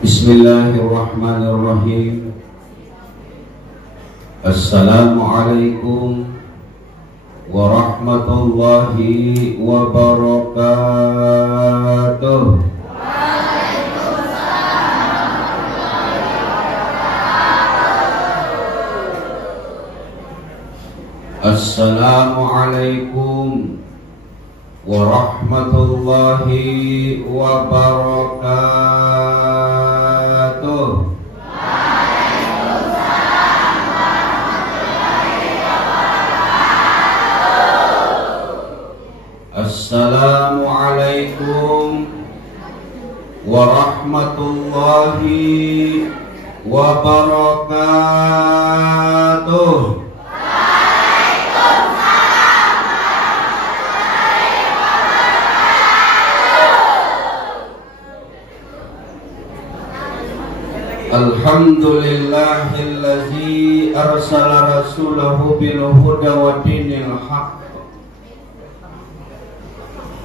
Bismillahirrahmanirrahim. Assalamualaikum warahmatullahi wabarakatuh. Assalamualaikum warahmatullahi wabarakatuh. Assalamualaikum warahmatullahi wabarakatuh. Alhamdulillahillazi arsala rasulahu bil huda wa dinil haqq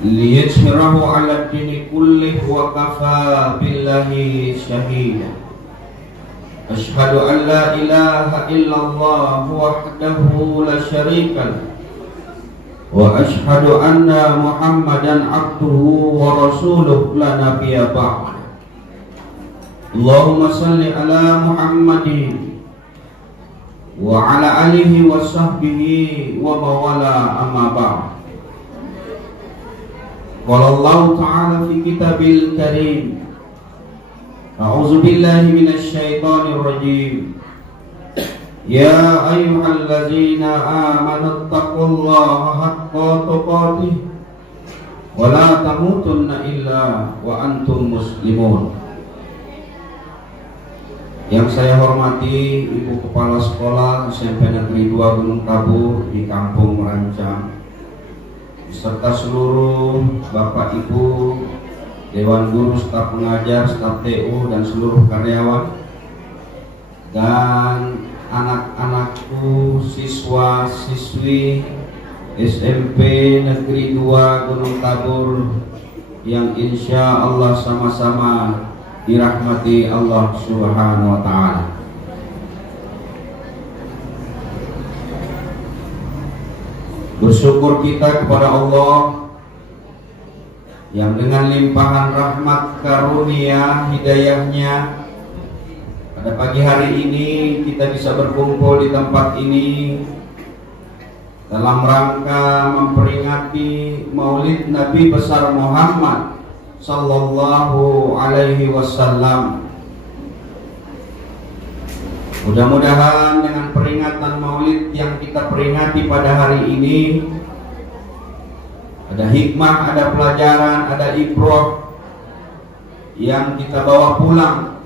liyudhhirahu 'ala dini kullih wa kafa billahi shahida. Asyhadu an la ilaha illallah wahdahu la syarika lahu wa asyhadu anna Muhammadan 'abduhu wa rasuluhu la nabiyya ba'da. Allahumma salli ala Muhammadin wa ala alihi wa sahbihi wa mawala amma ba'd. Qala Allah ta'ala fi kitabil karim, a'udzu billahi minasy syaithanir rajim. Ya ayyuhallazina amanu taqullaha haqqa tuqatih wa la tamutunna illa wa antum muslimun. Yang saya hormati Ibu Kepala Sekolah SMP Negeri 2 Gunung Kabur di Kampung Rancang, serta seluruh Bapak Ibu, Dewan Guru, staf pengajar, staf TU, dan seluruh karyawan, dan anak-anakku, siswa-siswi SMP Negeri 2 Gunung Kabur yang insya Allah sama-sama dirahmati Allah Subhanahu wa ta'ala. Bersyukur kita kepada Allah yang dengan limpahan rahmat karunia hidayahnya pada pagi hari ini kita bisa berkumpul di tempat ini dalam rangka memperingati Maulid Nabi besar Muhammad sallallahu alaihi wasallam. Mudah-mudahan dengan peringatan Maulid yang kita peringati pada hari ini ada hikmah, ada pelajaran, ada ibrah yang kita bawa pulang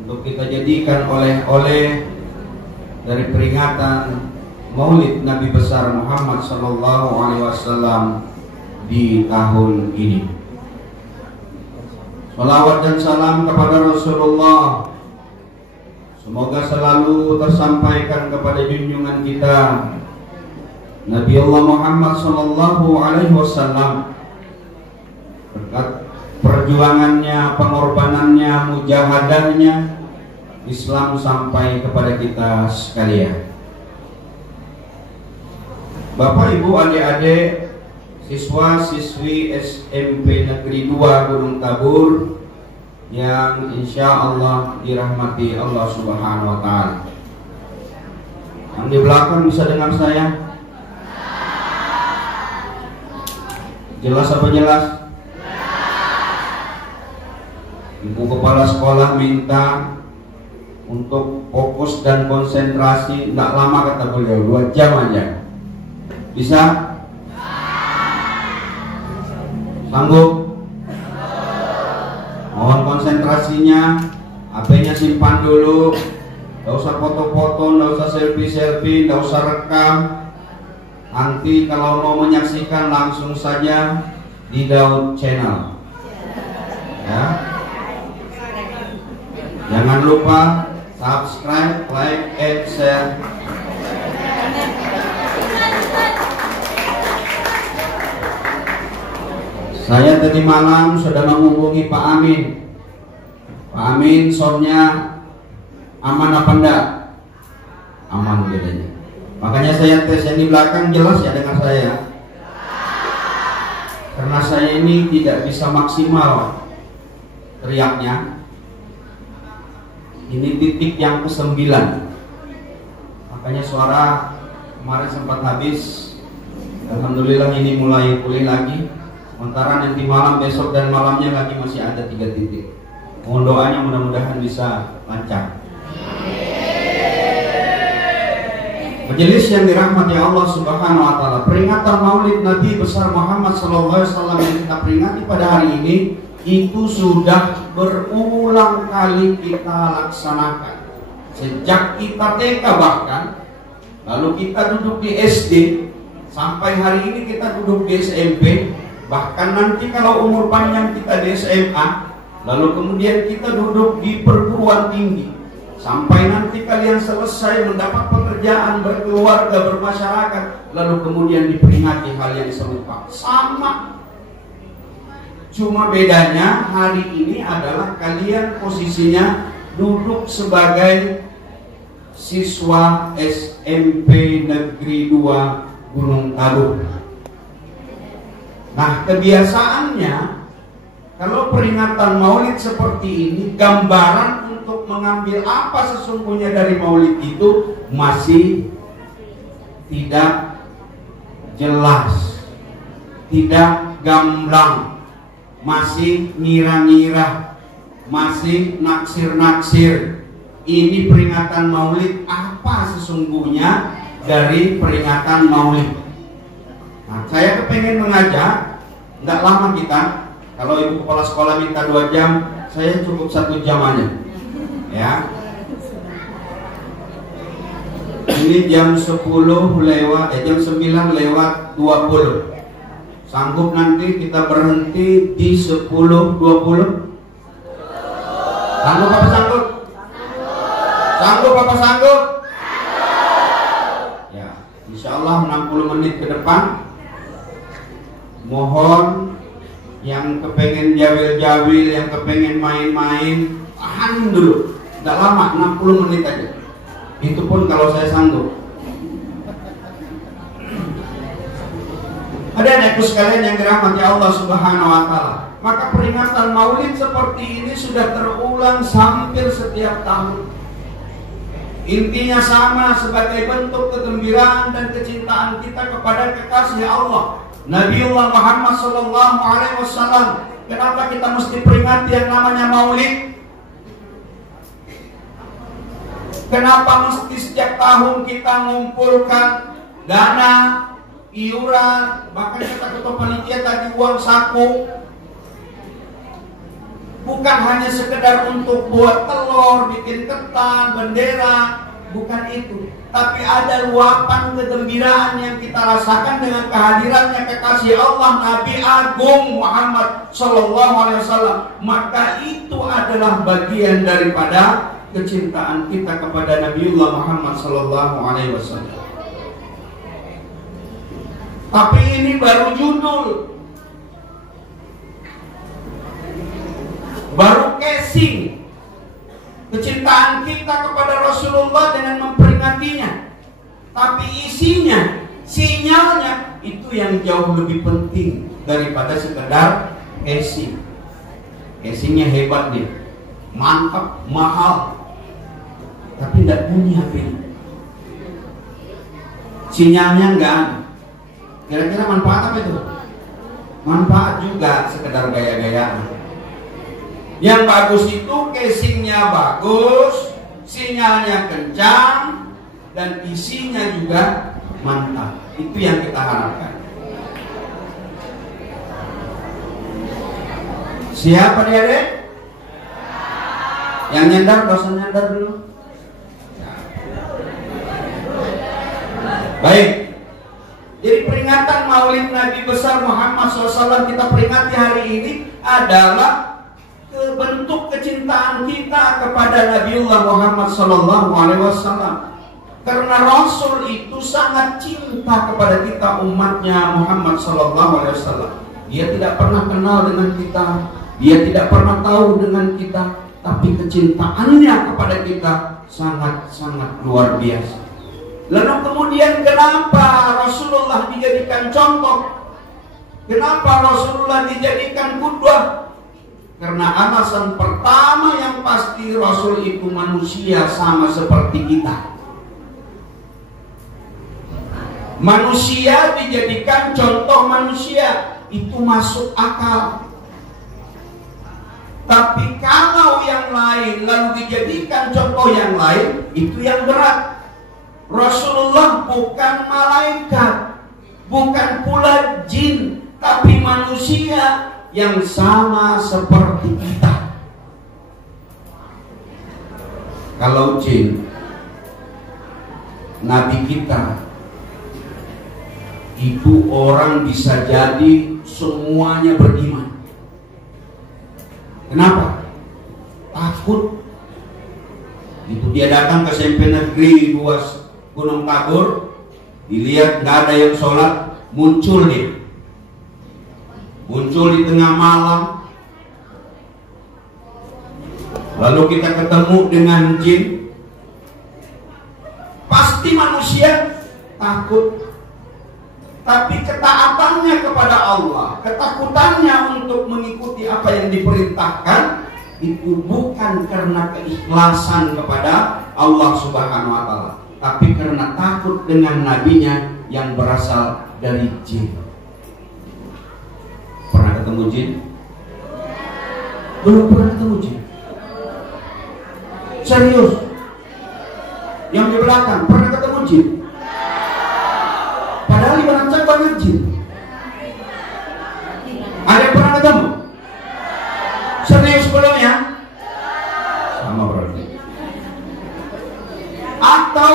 untuk kita jadikan oleh-oleh dari peringatan Maulid Nabi besar Muhammad sallallahu alaihi wasallam di tahun ini. Salawat dan salam kepada Rasulullah semoga selalu tersampaikan kepada junjungan kita Nabi Allah Muhammad sallallahu alaihi wasallam. Berkat perjuangannya, pengorbanannya, mujahadahnya, Islam sampai kepada kita sekalian. Bapak, Ibu, adik-adik, siswa-siswi SMP Negeri 2 Gunung Kabur yang insya Allah dirahmati Allah Subhanahu wa ta'ala. Yang di belakang bisa dengar saya? Jelas apa jelas? Ibu Kepala Sekolah minta untuk fokus dan konsentrasi, tidak lama kata beliau, 2 jam aja. Bisa? Sanggup? Mohon konsentrasinya, HP-nya simpan dulu, nggak usah foto-foto, nggak usah selfie-selfie, nggak usah rekam. Nanti kalau mau menyaksikan langsung saja di Daud Channel. Ya. Jangan lupa subscribe, like, and share. Saya tadi malam sudah menghubungi Pak Amin. Pak Amin, soundnya aman apa enggak? Aman bedanya. Makanya saya tes yang di belakang, jelas ya dengar saya. Karena saya ini tidak bisa maksimal teriaknya. Ini titik yang ke-9. Makanya suara kemarin sempat habis. Alhamdulillah ini mulai pulih lagi. Sementara nanti malam, besok dan malamnya lagi masih ada 3 titik. Mohon doanya mudah-mudahan bisa lancar. Majelis yang dirahmati Allah Subhanahu wa taala, peringatan Maulid Nabi besar Muhammad sallallahu alaihi wasallam yang kita peringati pada hari ini itu sudah berulang kali kita laksanakan. Sejak kita TK bahkan, lalu kita duduk di SD, sampai hari ini kita duduk di SMP. Bahkan nanti kalau umur panjang kita di SMA, lalu kemudian kita duduk di perguruan tinggi, sampai nanti kalian selesai mendapat pekerjaan, berkeluarga, bermasyarakat, lalu kemudian diperingati hal yang serupa. Sama. Cuma bedanya hari ini adalah kalian posisinya duduk sebagai siswa SMP Negeri 2 Gunung Kabu. Nah, kebiasaannya kalau peringatan Maulid seperti ini, gambaran untuk mengambil apa sesungguhnya dari Maulid itu masih tidak jelas, tidak gamblang, masih ngira-ngira, masih naksir-naksir. Ini peringatan Maulid, apa sesungguhnya dari peringatan Maulid? Nah, saya kepengen mengajak, nggak lama kita. Kalau ibu kepala sekolah minta 2 jam, saya cukup 1 jam aja. Ya. Ini jam 10 lewat, jam 9 lewat 20. Sanggup nanti kita berhenti di 10.20? Sanggup apa sanggup? Sanggup apa sanggup? Ya, insya Allah 60 menit ke depan. Mohon yang kepengen jawil-jawil, yang kepengen main-main, tahan dulu. Tidak lama, 60 menit aja. Itu pun kalau saya sanggup. Adik-adikku sekalian yang dirahmati Allah Subhanahu wa taala, maka peringatan Maulid seperti ini sudah terulang hampir setiap tahun. Intinya sama, sebagai bentuk kegembiraan dan kecintaan kita kepada kekasih Allah Nabiullah Muhammad sallallahu alaihi wasallam. Kenapa kita mesti peringati yang namanya Maulid? Kenapa mesti setiap tahun kita mengumpulkan dana, iuran, bahkan kita ketua panitia tadi uang saku? Bukan hanya sekedar untuk buat telur, bikin ketan, bendera, bukan itu. Tapi ada luapan kegembiraan yang kita rasakan dengan kehadirannya kekasih Allah Nabi Agung Muhammad sallallahu alaihi wasallam. Maka itu adalah bagian daripada kecintaan kita kepada Nabiullah Muhammad sallallahu alaihi wasallam. Tapi ini baru judul, baru casing kecintaan kita kepada Rasulullah dengan memperingatinya. Tapi isinya, sinyalnya itu yang jauh lebih penting daripada sekedar casing. Casingnya hebat dia, mantap, mahal, tapi tidak bunyi HP-nya. Sinyalnya enggak ada. Kira-kira manfaat apa itu? Manfaat juga sekedar gaya-gayaan. Yang bagus itu casingnya bagus, sinyalnya kencang, dan isinya juga mantap. Itu yang kita harapkan. Siapa dia, Dek? Yang nyandar, dosen nyandar dulu. Baik. Maulid Nabi besar Muhammad SAW kita peringati hari ini adalah bentuk kecintaan kita kepada Nabiullah Muhammad SAW. Karena Rasul itu sangat cinta kepada kita umatnya Muhammad SAW. Dia tidak pernah kenal dengan kita, dia tidak pernah tahu dengan kita, tapi kecintaannya kepada kita sangat-sangat luar biasa. Lalu kemudian kenapa Rasulullah dijadikan contoh? Kenapa Rasulullah dijadikan qudwah? Karena alasan pertama yang pasti, Rasul itu manusia sama seperti kita. Manusia dijadikan contoh manusia, itu masuk akal. Tapi kalau yang lain lalu dijadikan contoh yang lain, itu yang berat. Rasulullah bukan malaikat, bukan pula jin, tapi manusia yang sama seperti kita. Kalau jin, Nabi kita itu orang bisa jadi semuanya beriman. Kenapa? Takut. Itu dia datang ke SMP Negeri 2 Gunung Tabur, dilihat nggak ada yang sholat, muncul dia. Muncul di tengah malam. Lalu kita ketemu dengan jin. Pasti manusia takut. Tapi ketaatannya kepada Allah, ketakutannya untuk mengikuti apa yang diperintahkan, itu bukan karena keikhlasan kepada Allah Subhanahu wa Ta'ala, tapi karena takut dengan nabinya yang berasal dari jin. Pernah ketemu jin? Belum pernah ketemu jin? Serius? Yang di belakang pernah ketemu jin? Padahal di Banancak banyak jin. Ada yang pernah ketemu? Serius belum ya? Sama berarti. Atau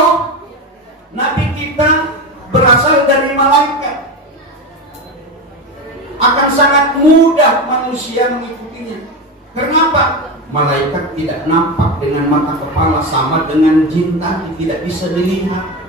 Nabi kita berasal dari malaikat, akan sangat mudah manusia mengikutinya. Kenapa? Malaikat tidak nampak dengan mata kepala, sama dengan jin tadi, tidak bisa dilihat.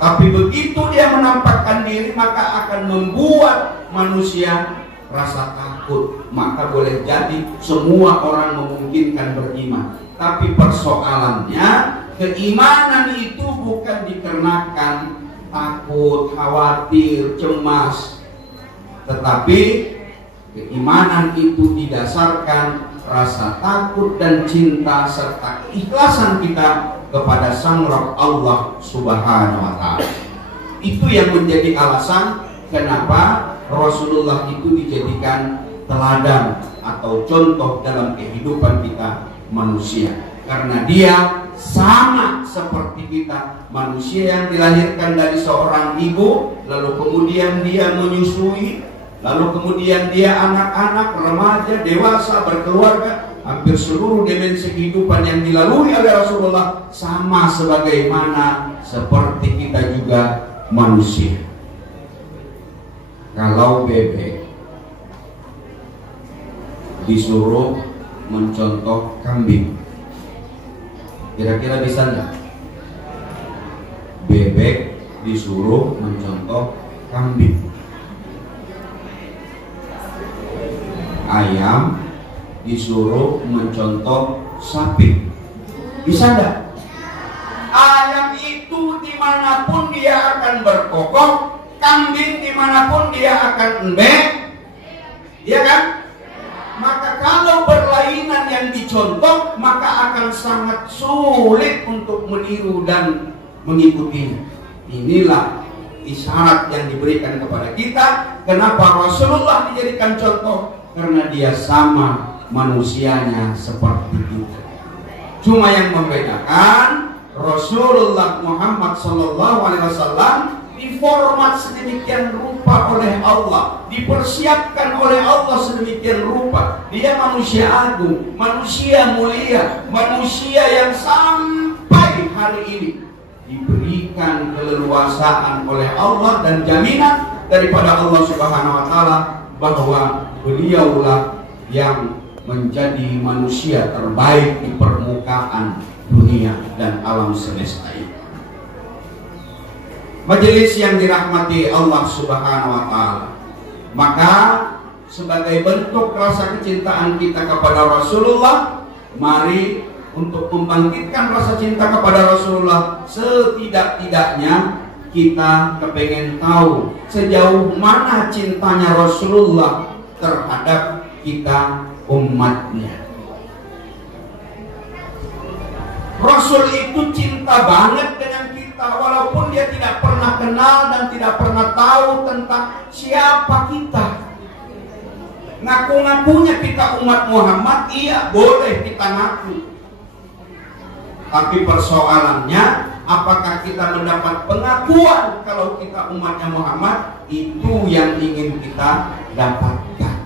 Tapi begitu dia menampakkan diri, maka akan membuat manusia rasa takut. Maka boleh jadi semua orang memungkinkan beriman. Tapi persoalannya, keimanan itu bukan dikarenakan takut, khawatir, cemas. Tetapi keimanan itu didasarkan rasa takut dan cinta serta keikhlasan kita kepada Sang Rabb Allah Subhanahu wa Ta'ala. Itu yang menjadi alasan kenapa Rasulullah itu dijadikan teladan atau contoh dalam kehidupan kita manusia. Karena dia sama seperti kita, manusia yang dilahirkan dari seorang ibu, lalu kemudian dia menyusui, lalu kemudian dia anak-anak, remaja, dewasa, berkeluarga. Hampir seluruh dimensi kehidupan yang dilalui oleh Rasulullah sama sebagaimana seperti kita juga manusia. Kalau bebek disuruh mencontoh kambing, kira-kira bisa nggak? Bebek disuruh mencontoh kambing. Ayam disuruh mencontoh sapi, bisa nggak? Ayam itu dimanapun dia akan berkokok, kambing dimanapun dia akan embek, ya kan? Maka kalau berlainan yang dicontoh, maka akan sangat sulit untuk meniru dan mengikutinya. Inilah isyarat yang diberikan kepada kita. Kenapa Rasulullah dijadikan contoh? Karena dia sama manusianya seperti kita. Cuma yang membedakan, Rasulullah Muhammad SAW diformat sedemikian rupa oleh Allah, dipersiapkan oleh Allah sedemikian rupa. Dia manusia agung, manusia mulia, manusia yang sampai hari ini diberikan keleluasaan oleh Allah dan jaminan daripada Allah Subhanahu wa taala bahwa beliaulah yang menjadi manusia terbaik di permukaan dunia dan alam semesta ini. Majelis yang dirahmati Allah Subhanahu wa taala, maka sebagai bentuk rasa kecintaan kita kepada Rasulullah, mari untuk membangkitkan rasa cinta kepada Rasulullah, setidak-tidaknya kita kepengen tahu sejauh mana cintanya Rasulullah terhadap kita umatnya. Rasul itu cinta banget dengan kita, walaupun dia tidak pernah kenal dan tidak pernah tahu tentang siapa kita. Ngaku-ngakunya kita umat Muhammad, iya boleh kita ngaku. Tapi persoalannya, apakah kita mendapat pengakuan kalau kita umatnya Muhammad? Itu yang ingin kita dapatkan.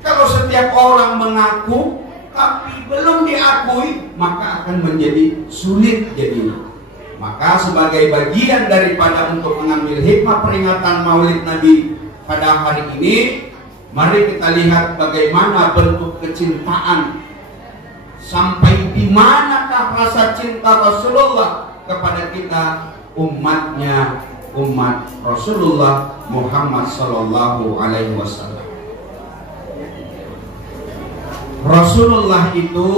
Kalau setiap orang mengaku tapi belum diakui, maka akan menjadi sulit jadinya. Maka sebagai bagian daripada untuk mengambil hikmah peringatan Maulid Nabi pada hari ini, mari kita lihat bagaimana bentuk kecintaan, sampai di manakah rasa cinta Rasulullah kepada kita umatnya, umat Rasulullah Muhammad sallallahu alaihi wasallam. Rasulullah itu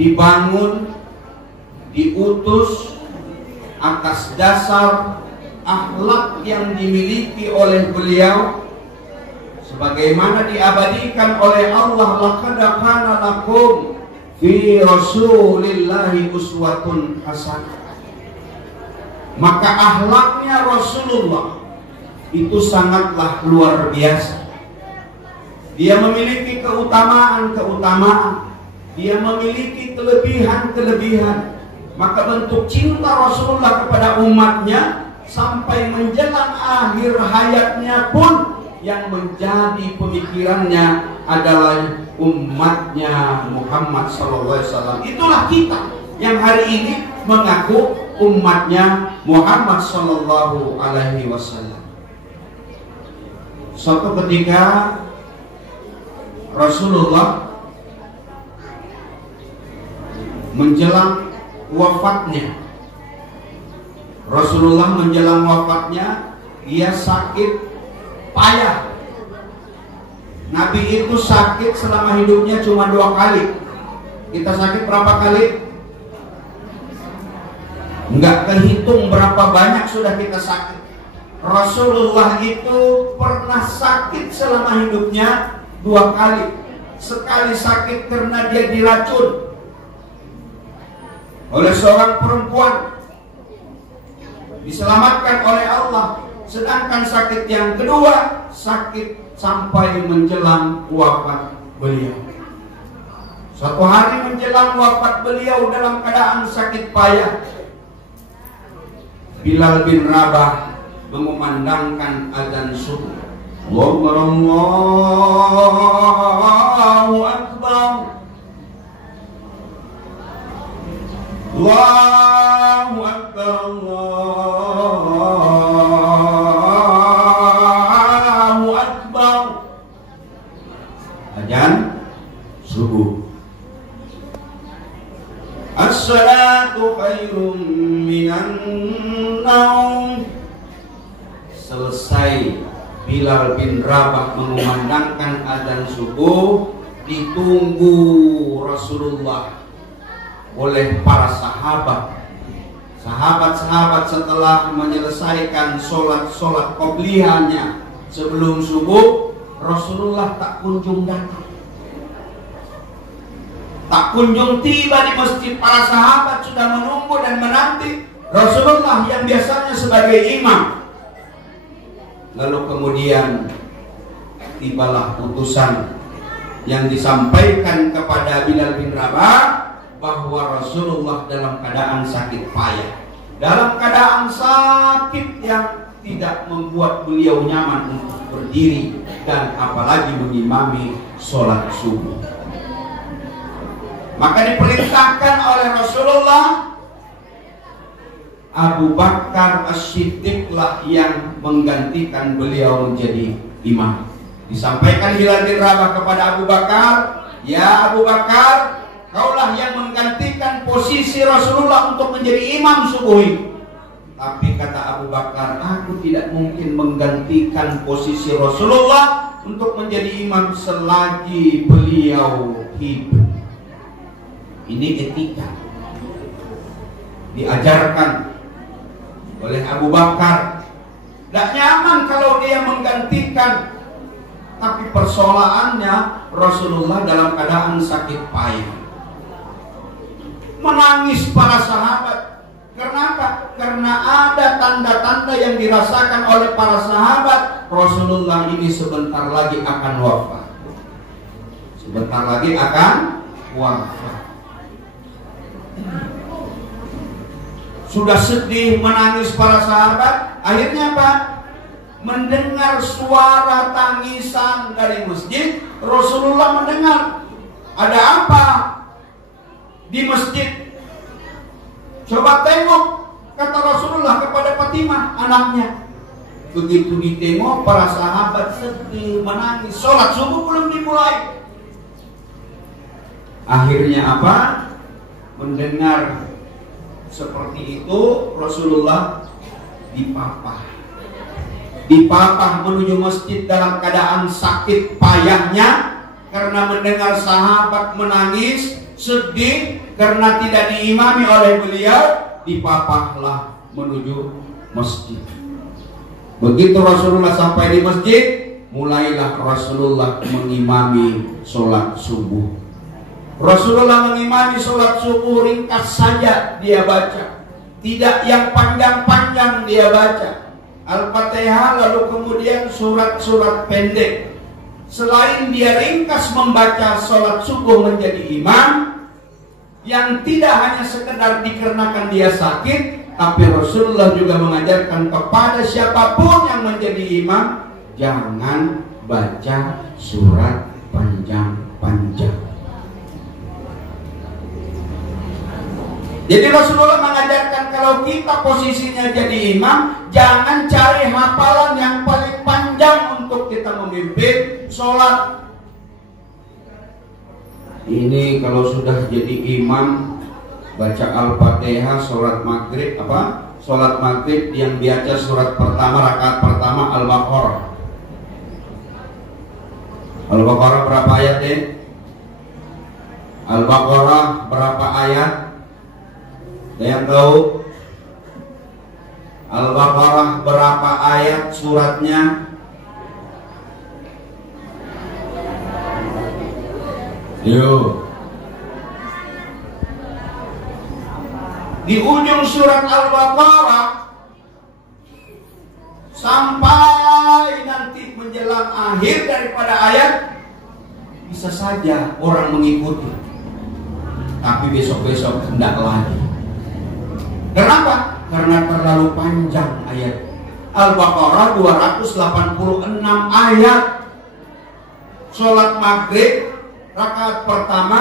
dibangun, diutus atas dasar akhlak yang dimiliki oleh beliau, sebagaimana diabadikan oleh Allah, laqad kana lakum fi rasulillahi uswatun hasanah. Maka akhlaknya Rasulullah itu sangatlah luar biasa. Dia memiliki keutamaan-keutamaan, dia memiliki kelebihan-kelebihan. Maka bentuk cinta Rasulullah kepada umatnya sampai menjelang akhir hayatnya pun yang menjadi pemikirannya adalah umatnya Muhammad SAW. Itulah kita yang hari ini mengaku umatnya Muhammad Sallallahu Alaihi Wasallam. Suatu ketika Rasulullah menjelang wafatnya, dia sakit payah. Nabi itu sakit selama hidupnya cuma 2 kali. Kita sakit berapa kali? Enggak kehitung berapa banyak sudah kita sakit. Rasulullah itu pernah sakit selama hidupnya 2 kali. Sekali sakit karena dia diracun oleh seorang perempuan, diselamatkan oleh Allah. Sedangkan sakit yang kedua, sakit sampai menjelang wafat beliau. Suatu hari menjelang wafat beliau dalam keadaan sakit payah, Bilal bin Rabah mengumandangkan azan subuh. Allahu Akbar, Allahu Akbar, Allahu Akbar. Azan subuh. As-salatu khairum minan naum. Selesai Bilal bin Rabah mengumandangkan azan subuh, ditunggu Rasulullah oleh para sahabat. Sahabat-sahabat setelah menyelesaikan sholat qobliyahnya sebelum subuh, Rasulullah tak kunjung datang, tak kunjung tiba di masjid. Para sahabat sudah menunggu dan menanti Rasulullah yang biasanya sebagai imam. Lalu kemudian tibalah putusan yang disampaikan kepada Bilal bin Rabah bahwa Rasulullah dalam keadaan sakit payah, dalam keadaan sakit yang tidak membuat beliau nyaman untuk berdiri dan apalagi mengimami sholat subuh. Maka diperintahkan oleh Rasulullah Abu Bakar As-Siddiq lah yang menggantikan beliau menjadi imam. Disampaikan Bilal bin Rabah kepada Abu Bakar, "Ya Abu Bakar, kaulah yang menggantikan posisi Rasulullah untuk menjadi imam subuh ini." Tapi kata Abu Bakar, "Aku tidak mungkin menggantikan posisi Rasulullah untuk menjadi imam selagi beliau hidup." Ini etika diajarkan oleh Abu Bakar. Tidak nyaman kalau dia menggantikan, tapi persoalannya Rasulullah dalam keadaan sakit payah, menangis para sahabat. Kenapa? Karena ada tanda-tanda yang dirasakan oleh para sahabat. Rasulullah ini sebentar lagi akan wafat. Sebentar lagi akan wafat. Sudah sedih, menangis para sahabat. Akhirnya apa? Mendengar suara tangisan dari masjid. Rasulullah mendengar. Ada apa di masjid? Coba tengok, kata Rasulullah kepada Fatimah, anaknya. Begitu ditengok, para sahabat sedih, menangis. Sholat subuh belum dimulai. Akhirnya apa? Mendengar seperti itu, Rasulullah dipapah menuju masjid dalam keadaan sakit payahnya, karena mendengar sahabat menangis, sedih karena tidak diimami oleh beliau. Dipapahlah menuju masjid. Begitu Rasulullah sampai di masjid, mulailah Rasulullah mengimami sholat subuh. Rasulullah mengimami sholat subuh ringkas saja dia baca, tidak yang panjang-panjang dia baca. Al-Fatihah, lalu kemudian surat-surat pendek. Selain dia ringkas membaca sholat subuh menjadi imam, yang tidak hanya sekedar dikarenakan dia sakit, tapi Rasulullah juga mengajarkan kepada siapapun yang menjadi imam, jangan baca surat panjang-panjang. Jadi Rasulullah mengajarkan kalau kita posisinya jadi imam, jangan cari hafalan yang paling panjang untuk kita memimpin sholat. Ini kalau sudah jadi imam, baca Al-Fatihah, sholat maghrib sholat maghrib yang baca surat pertama, rakaat pertama Al-Baqarah. Al-Baqarah berapa ayat deh? Al-Baqarah berapa ayat? Ada yang tahu? Al-Baqarah berapa ayat suratnya? Yuk. Di ujung surat Al-Baqarah sampai nanti menjelang akhir daripada ayat, bisa saja orang mengikuti, tapi besok-besok hendak lagi. Kenapa? Karena terlalu panjang ayat. Al-Baqarah 286 ayat. Sholat maghrib rakaat pertama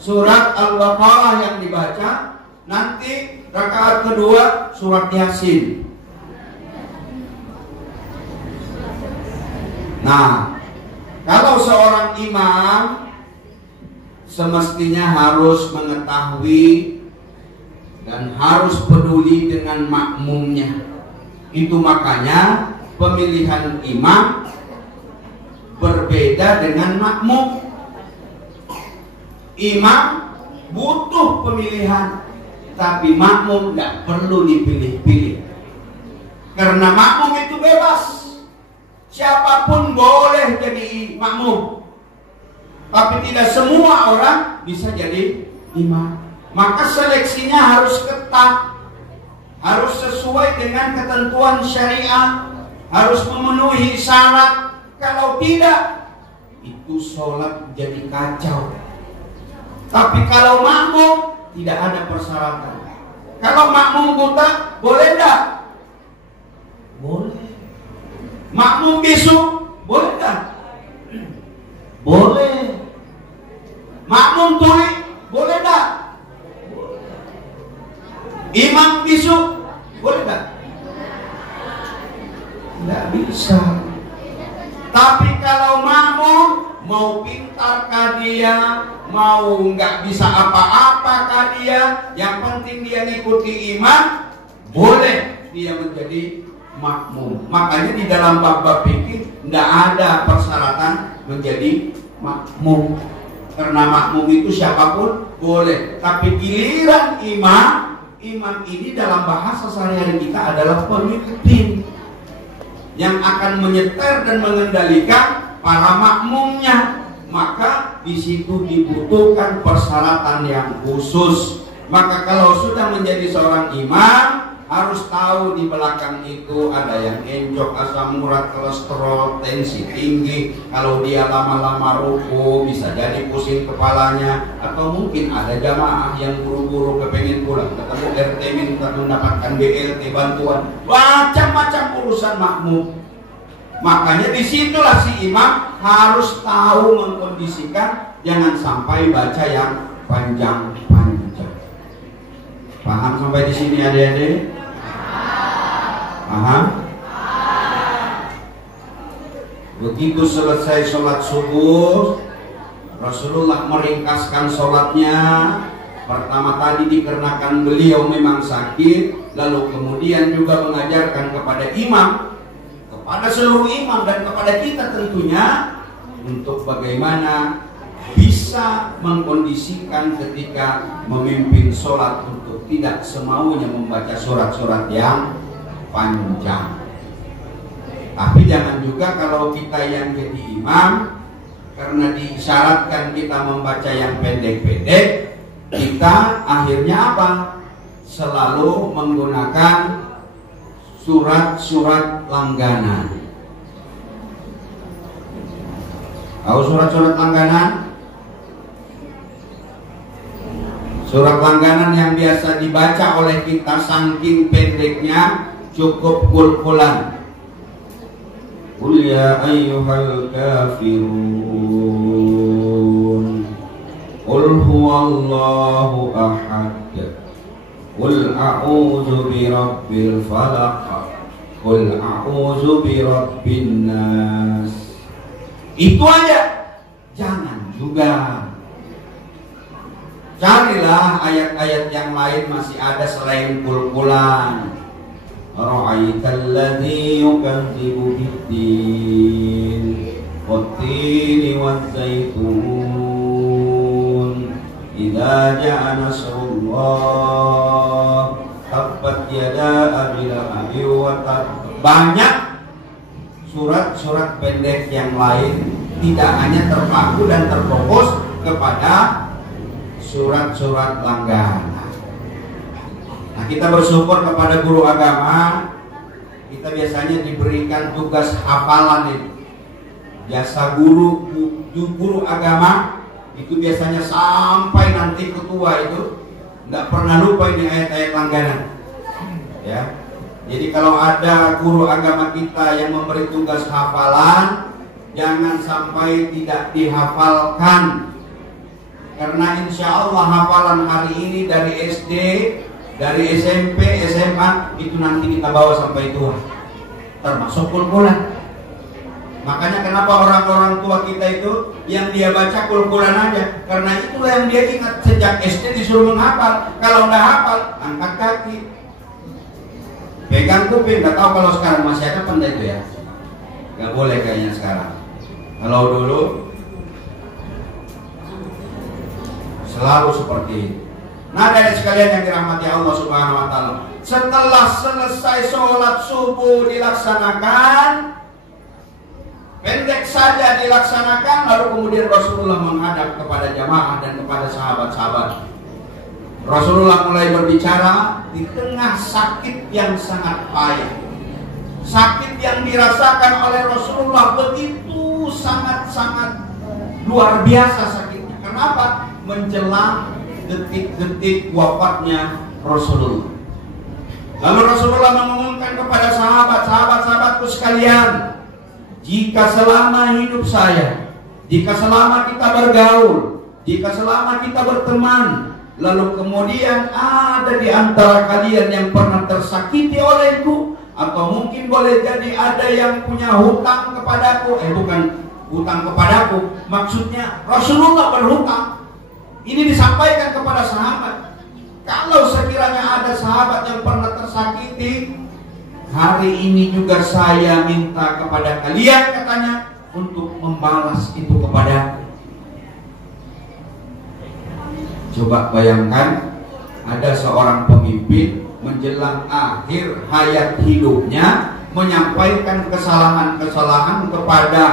surat Al-Baqarah yang dibaca, nanti rakaat kedua surat Yasin. Nah, kalau seorang imam semestinya harus mengetahui dan harus peduli dengan makmumnya. Itu makanya pemilihan imam berbeda dengan makmum. Imam butuh pemilihan, tapi makmum tidak perlu dipilih-pilih. Karena makmum itu bebas, siapapun boleh jadi makmum, tapi tidak semua orang bisa jadi imam. Maka seleksinya harus ketat, harus sesuai dengan ketentuan syariat, harus memenuhi syarat. Kalau tidak, itu sholat jadi kacau. Tapi kalau makmum tidak ada persyaratan. Kalau makmum buta, boleh enggak? Boleh. Makmum bisu, boleh enggak? Boleh. Makmum tuli, boleh enggak? Imam bisu Tidak bisa. Tapi kalau makmum, mau pintarkah dia, mau nggak bisa apa-apakah dia, yang penting dia ngikuti imam, boleh dia menjadi makmum. Makanya di dalam bab-bab fikih tidak ada persyaratan menjadi makmum. Karena makmum itu siapapun boleh. Tapi giliran imam, imam ini dalam bahasa sehari-hari kita adalah pemimpin yang akan menyetir dan mengendalikan para makmumnya. Maka di situ dibutuhkan persyaratan yang khusus. Maka kalau sudah menjadi seorang imam, harus tahu di belakang itu ada yang encok, asam urat, kolesterol, tensi tinggi. Kalau dia lama-lama ruku bisa jadi pusing kepalanya. Atau mungkin ada jamaah yang buru-buru kepengen pulang, ketemu RT minta mendapatkan BLT bantuan, macam-macam urusan makmum. Makanya disitulah si imam harus tahu mengkondisikan, jangan sampai baca yang panjang-panjang. Paham sampai di sini adik-adik? Paham? Begitu selesai sholat subuh, Rasulullah meringkaskan sholatnya. Pertama tadi dikarenakan beliau memang sakit, lalu kemudian juga mengajarkan kepada imam, kepada seluruh imam dan kepada kita tentunya, untuk bagaimana bisa mengkondisikan ketika memimpin sholat untuk tidak semaunya membaca surat-surat yang panjang. Tapi jangan juga kalau kita yang jadi imam, karena disyaratkan kita membaca yang pendek-pendek, kita akhirnya apa? Selalu menggunakan surat-surat langganan. Tahu surat-surat langganan? Surat langganan yang biasa dibaca oleh kita saking pendeknya cukup kul-kulan. Qul ya ayyuhal kafirun, Qul huwallahu ahad, Qul a'udzu birabbil falaq, Qul a'udzu birabbin nas. Itu aja. Jangan juga. Carilah ayat-ayat yang lain, masih ada selain kul-kulan. Ra'aital ladzi yukadzibu bid-din wat-tini waz-zaitun idza ja'a nasrullah tabbat yada abi lahabin wa tab. Banyak surat-surat pendek yang lain, tidak hanya terpaku dan terfokus kepada surat-surat langganan. Nah, kita bersyukur kepada guru agama, kita biasanya diberikan tugas hafalan itu. Jasa guru agama itu biasanya sampai nanti ketua itu nggak pernah lupa ini ayat-ayat langganan. Ya, jadi kalau ada guru agama kita yang memberi tugas hafalan, jangan sampai tidak dihafalkan. Karena insya Allah hafalan hari ini dari SD, dari SMP, SMA itu nanti kita bawa sampai tua, termasuk kul-kulan. Makanya kenapa orang-orang tua kita itu yang dia baca kul-kulan aja, karena itulah yang dia ingat sejak SD disuruh menghafal. Kalau nggak hafal, angkat kaki, pegang kuping. Nggak tahu kalau sekarang masih ada pendek itu ya, nggak boleh kayaknya sekarang. Kalau dulu selalu seperti itu. Nah, dari sekalian yang dirahmati Allah Subhanahu wa taala, setelah selesai sholat subuh dilaksanakan, pendek saja dilaksanakan, lalu kemudian Rasulullah menghadap kepada jamaah dan kepada sahabat-sahabat. Rasulullah mulai berbicara di tengah sakit yang sangat payah. Sakit yang dirasakan oleh Rasulullah begitu sangat-sangat luar biasa sakitnya. Kenapa? Menjelang detik-detik wafatnya Rasulullah. Lalu Rasulullah mengumumkan kepada sahabatku sekalian, jika selama hidup saya, jika selama kita bergaul, jika selama kita berteman, lalu kemudian ada di antara kalian yang pernah tersakiti olehku, atau mungkin boleh jadi ada yang punya hutang kepadaku. Bukan hutang kepadaku, maksudnya Rasulullah berhutang. Ini disampaikan kepada sahabat. Kalau sekiranya ada sahabat yang pernah tersakiti, hari ini juga saya minta kepada kalian, katanya, untuk membalas itu kepada. Coba bayangkan, ada seorang pemimpin menjelang akhir hayat hidupnya menyampaikan kesalahan-kesalahan kepada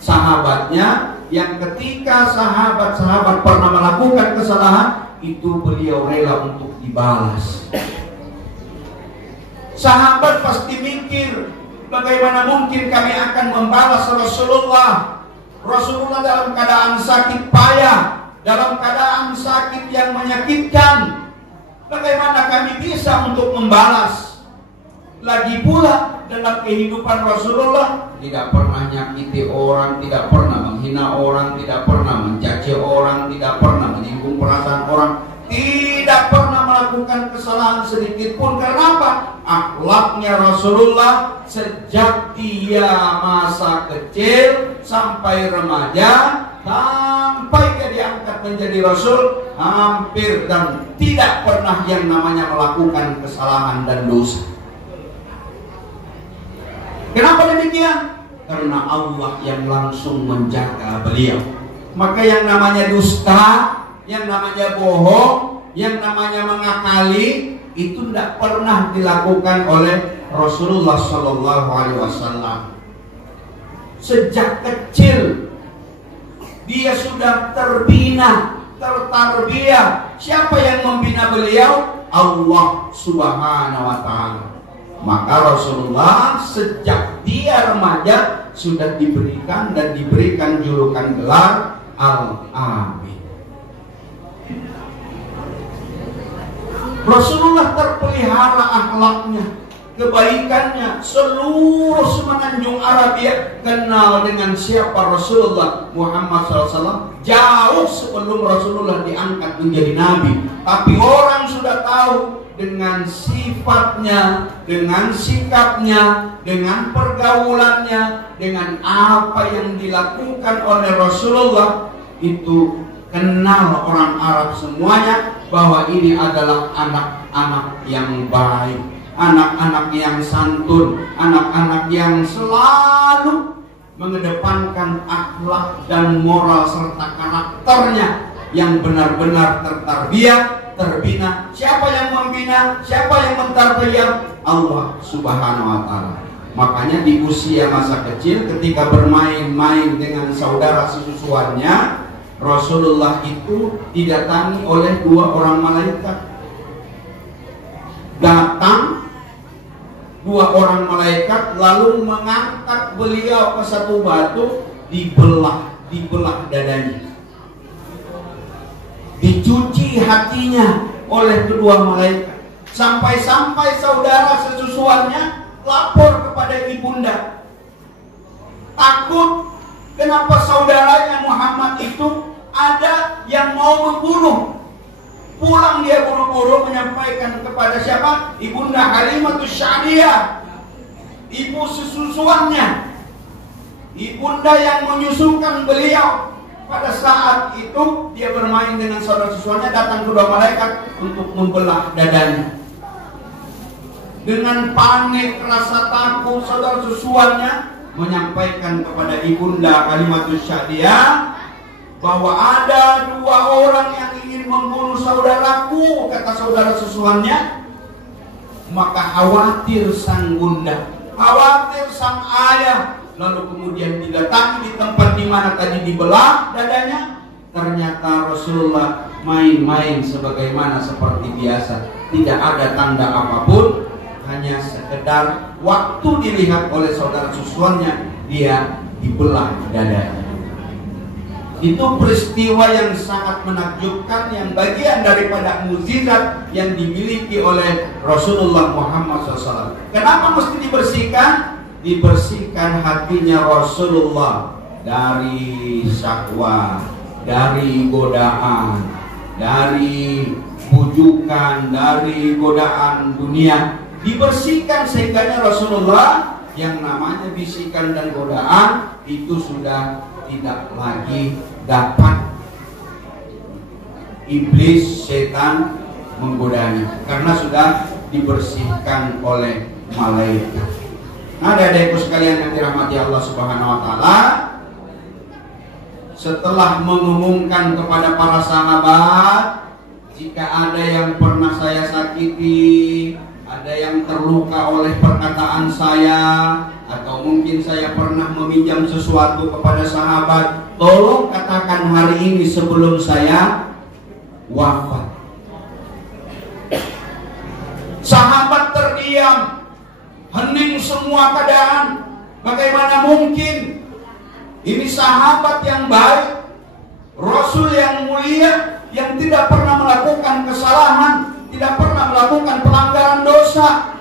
sahabatnya, yang ketika sahabat-sahabat pernah melakukan kesalahan itu beliau rela untuk dibalas. Sahabat pasti mikir, bagaimana mungkin kami akan membalas Rasulullah? Rasulullah dalam keadaan sakit payah, dalam keadaan sakit yang menyakitkan. Bagaimana kami bisa untuk membalas? Lagi pula dalam kehidupan Rasulullah tidak pernah nyakiti orang, tidak pernah menghina orang, tidak pernah mencaci orang, tidak pernah menyinggung perasaan orang, tidak pernah melakukan kesalahan sedikit pun. Karena apa? Akhlaknya Rasulullah sejak dia masa kecil sampai remaja, sampai dia diangkat menjadi Rasul, hampir dan tidak pernah yang namanya melakukan kesalahan dan dosa. Kenapa demikian? Karena Allah yang langsung menjaga beliau. Maka yang namanya dusta, yang namanya bohong, yang namanya mengakali, itu tidak pernah dilakukan oleh Rasulullah SAW. Sejak kecil dia sudah terbina, tertarbiyah. Siapa yang membina beliau? Allah Subhanahu wa Ta'ala. Maka Rasulullah sejak dia remaja sudah diberikan julukan gelar Al-Amin. Rasulullah terpelihara akhlaknya, kebaikannya. Seluruh semenanjung Arabia kenal dengan siapa Rasulullah Muhammad SAW jauh sebelum Rasulullah diangkat menjadi Nabi. Tapi orang sudah tahu dengan sifatnya, dengan sikapnya, dengan pergaulannya, dengan apa yang dilakukan oleh Rasulullah. Itu kenal orang Arab semuanya bahwa ini adalah anak-anak yang baik, anak-anak yang santun, anak-anak yang selalu mengedepankan akhlak dan moral serta karakternya yang benar-benar tertarbiyah, terbina. Siapa yang membina? Siapa yang mentarbiyah? Allah Subhanahu wa Ta'ala. Makanya di usia masa kecil ketika bermain-main dengan saudara sesusuannya, Rasulullah itu didatangi oleh 2 orang malaikat. Datang 2 orang malaikat lalu mengangkat beliau ke satu batu, dibelah dadanya. Dicuci hatinya oleh kedua malaikat. Sampai-sampai saudara sesusuannya lapor kepada ibunda. Takut kenapa saudaranya Muhammad itu ada yang mau membunuh. Pulang dia buru-buru menyampaikan kepada siapa? Ibunda Halimatus Sya'diyah, ibu sesusuannya, ibunda yang menyusukan beliau. Pada saat itu dia bermain dengan saudara sesusuannya, datang kedua malaikat untuk membelah dadanya. Dengan panik, rasa takut, saudara sesusuannya menyampaikan kepada ibunda Halimatus Sya'diyah bahwa ada 2 orang yang ingin membunuh saudaraku, kata saudara sesusuannya. Maka khawatir sang bunda, khawatir sang ayah. Lalu kemudian didatangi di tempat di mana tadi dibelah dadanya. Ternyata Rasulullah main-main sebagaimana seperti biasa, tidak ada tanda apapun, hanya sekedar waktu dilihat oleh saudara susuannya dia dibelah dadanya. Itu peristiwa yang sangat menakjubkan, yang bagian daripada mukjizat yang dimiliki oleh Rasulullah Muhammad SAW. Kenapa mesti dibersihkan? Dibersihkan hatinya Rasulullah dari syahwat, dari godaan, dari bujukan, dari godaan dunia. dibersihkan sehingga Rasulullah yang namanya bisikan dan godaan itu sudah tidak lagi dapat iblis setan menggodanya karena sudah dibersihkan oleh malaikat. Nah, adik-adikku sekalian yang dirahmati Allah Subhanahu wa taala, setelah mengumumkan kepada para sahabat, jika ada yang pernah saya sakiti, ada yang terluka oleh perkataan saya, atau mungkin saya pernah meminjam sesuatu kepada sahabat, tolong katakan hari ini sebelum saya wafat. Sahabat terdiam, hening semua keadaan. Bagaimana mungkin? Ini sahabat yang baik, Rasul yang mulia, yang tidak pernah melakukan kesalahan, tidak pernah melakukan pelanggaran dosa.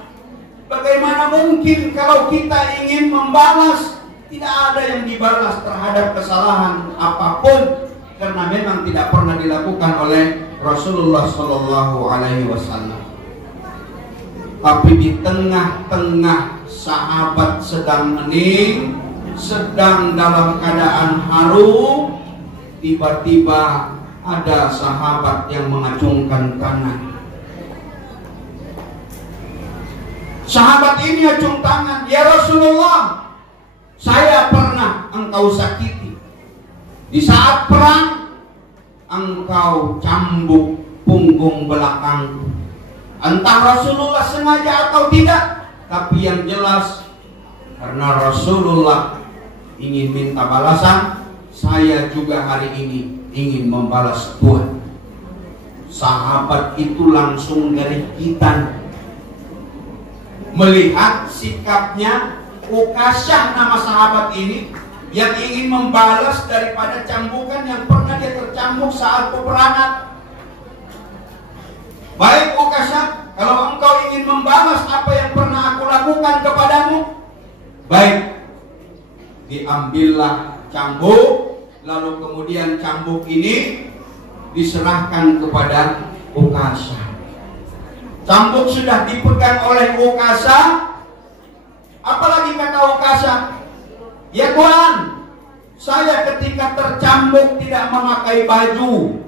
Bagaimana mungkin kalau kita ingin membalas, tidak ada yang dibalas terhadap kesalahan apapun, karena memang tidak pernah dilakukan oleh Rasulullah Shallallahu Alaihi Wasallam. Tapi di tengah-tengah sahabat sedang hening, sedang dalam keadaan haru, tiba-tiba ada sahabat yang mengacungkan tangan. Sahabat ini acung tangan, "Ya Rasulullah, saya pernah engkau sakiti. Di saat perang, engkau cambuk punggung belakangku. Entah Rasulullah sengaja atau tidak, tapi yang jelas karena Rasulullah ingin minta balasan, saya juga hari ini ingin membalas Tuhan." Sahabat itu langsung gerikitan melihat sikapnya Ukasyah, nama sahabat ini, yang ingin membalas daripada cambukan yang pernah dia tercambuk saat peperangan. "Baik Ukasyah, kalau engkau ingin membalas apa yang pernah aku lakukan kepadamu, baik." Diambillah cambuk, lalu kemudian cambuk ini diserahkan kepada Ukasyah. Cambuk sudah dipegang oleh Ukasyah. Apalagi kata Ukasyah, "Ya Tuhan, saya ketika tercambuk tidak memakai baju.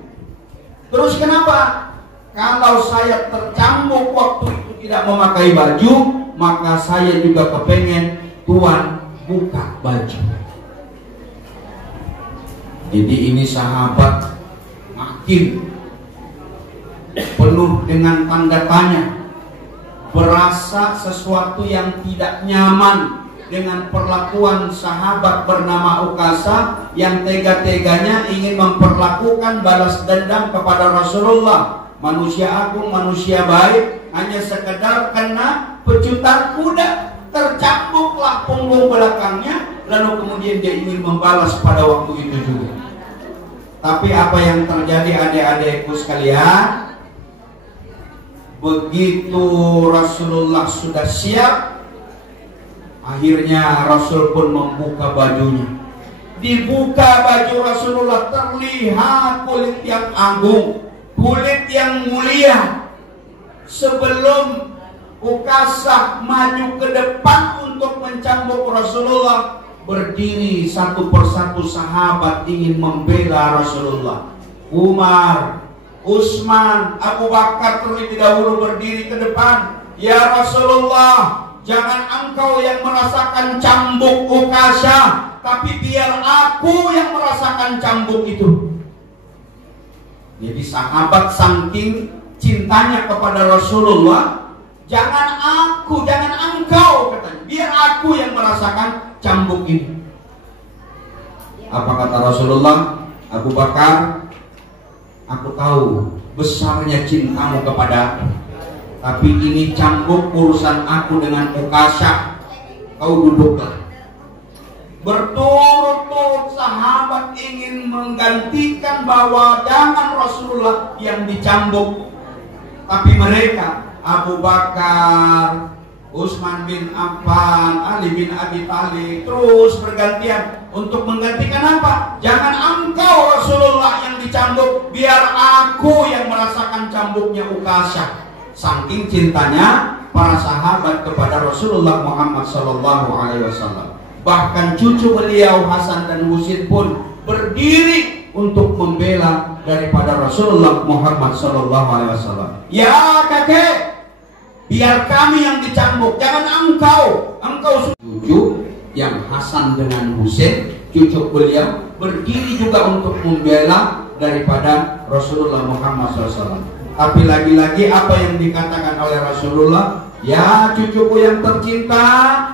Terus kenapa? Kalau saya tercambuk waktu itu tidak memakai baju, maka saya juga kepengen Tuhan buka baju." Jadi ini sahabat makin penuh dengan tanda tanya, berasa sesuatu yang tidak nyaman dengan perlakuan sahabat bernama Ukasyah yang tega-teganya ingin memperlakukan balas dendam kepada Rasulullah. Manusia agung, manusia baik, hanya sekedar kena pecutan kuda, tercambuklah punggung belakangnya, lalu kemudian dia ingin membalas pada waktu itu juga. Tapi apa yang terjadi adik-adikku sekalian? Begitu Rasulullah sudah siap, akhirnya Rasul pun membuka bajunya. Dibuka baju Rasulullah, terlihat kulit yang agung, kulit yang mulia. Sebelum Ukasyah maju ke depan untuk mencambuk Rasulullah, berdiri satu persatu sahabat ingin membela Rasulullah. Umar, Utsman, Abu Bakar terlebih dahulu berdiri ke depan. "Ya Rasulullah, jangan engkau yang merasakan cambuk Ukasyah, tapi biar aku yang merasakan cambuk itu." Jadi sahabat saking cintanya kepada Rasulullah, "Jangan aku, jangan engkau," katanya, "biar aku yang merasakan cambuk ini." Apa kata Rasulullah? "Abu Bakar, aku tahu besarnya cintamu kepada aku, tapi ini cambuk urusan aku dengan Ukasyah. Kau duduklah." Berturut-turut sahabat ingin menggantikan bahwa jangan Rasulullah yang dicambuk, tapi mereka, Abu Bakar, Utsman bin Affan, Ali bin Abi Thalib, terus bergantian untuk menggantikan apa? "Jangan engkau Rasulullah yang dicambuk, biar aku yang merasakan cambuknya Ukasyah." Saking cintanya para sahabat kepada Rasulullah Muhammad SAW. Bahkan cucu beliau Hasan dan Husain pun berdiri untuk membela daripada Rasulullah Muhammad SAW. Ya kakek, biar kami yang dicambuk, jangan engkau. Cucu yang Hasan dengan Husain, cucu beliau berdiri juga untuk membela daripada Rasulullah Muhammad SAW. Tapi lagi-lagi apa yang dikatakan oleh Rasulullah, ya cucuku yang tercinta,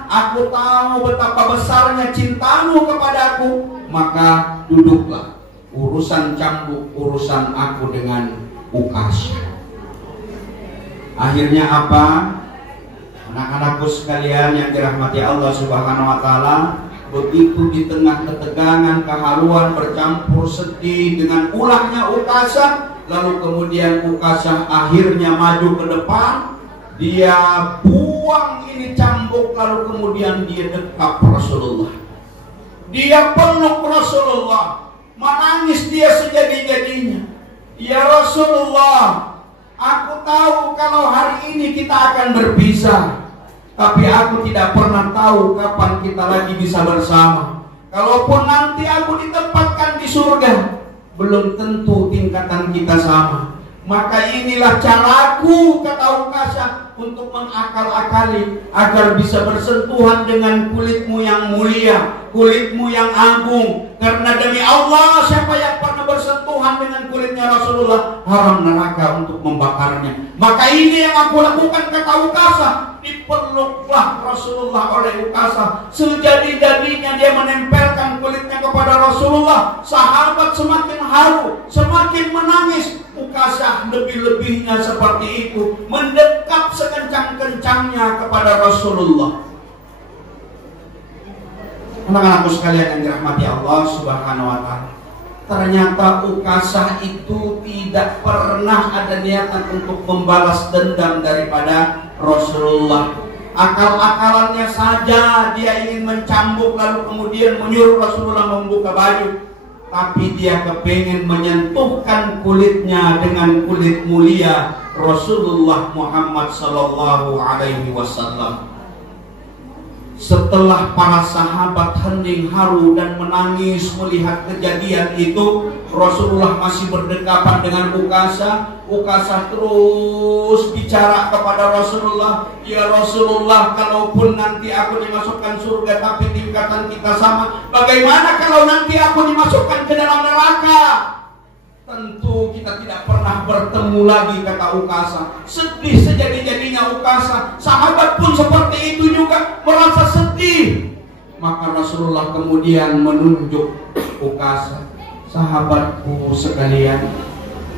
aku tahu betapa besarnya cintamu kepadaku, maka duduklah, urusan cambuk urusan aku dengan Ukasha. Akhirnya apa? Anak-anakku sekalian yang dirahmati Allah Subhanahu wa taala, begitu di tengah ketegangan, keharuan bercampur sedih dengan ulahnya Ukasha, lalu kemudian Ukasha akhirnya maju ke depan, dia buang ini cambuk, lalu kemudian dia dekap Rasulullah, dia peluk Rasulullah, menangis dia sejadi-jadinya. Ya Rasulullah, aku tahu kalau hari ini kita akan berpisah, tapi aku tidak pernah tahu kapan kita lagi bisa bersama. Kalaupun nanti aku ditempatkan di surga, belum tentu tingkatan kita sama. Maka inilah caraku, kata Ukasha, untuk mengakal-akali agar bisa bersentuhan dengan kulitmu yang mulia, kulitmu yang agung. Karena demi Allah, siapa yang pernah bersentuhan dengan kulitnya Rasulullah, haram neraka untuk membakarnya. Maka ini yang aku lakukan, kata Ukasha. Dipeluklah Rasulullah oleh Ukasha, sejadi-jadinya dia menempelkan kulitnya kepada Rasulullah. Sahabat semakin haru, semakin menangis. Ukasha lebih-lebihnya seperti itu, mendekap sekencang-kencangnya kepada Rasulullah. Anak-anakku sekalian yang dirahmati Allah Subhanahu wa taala, ternyata Ukasha itu tidak pernah ada niatan untuk membalas dendam daripada Rasulullah. Akal-akalannya saja dia ingin mencambuk, lalu kemudian menyuruh Rasulullah membuka baju. Tapi dia kepingin menyentuhkan kulitnya dengan kulit mulia Rasulullah Muhammad sallallahu alaihi wasallam. Setelah para sahabat hening haru dan menangis melihat kejadian itu, Rasulullah masih berdekapan dengan Ukasha. Ukasha terus bicara kepada Rasulullah, ya Rasulullah, kalaupun nanti aku dimasukkan surga tapi tingkatan kita sama, bagaimana kalau nanti aku dimasukkan ke dalam neraka? Tentu kita tidak pernah bertemu lagi, kata Ukasha. Sedih sejadi-jadinya Ukasha. Sahabat pun seperti itu juga, merasa sedih. Maka Rasulullah kemudian menunjuk Ukasha, sahabatku sekalian,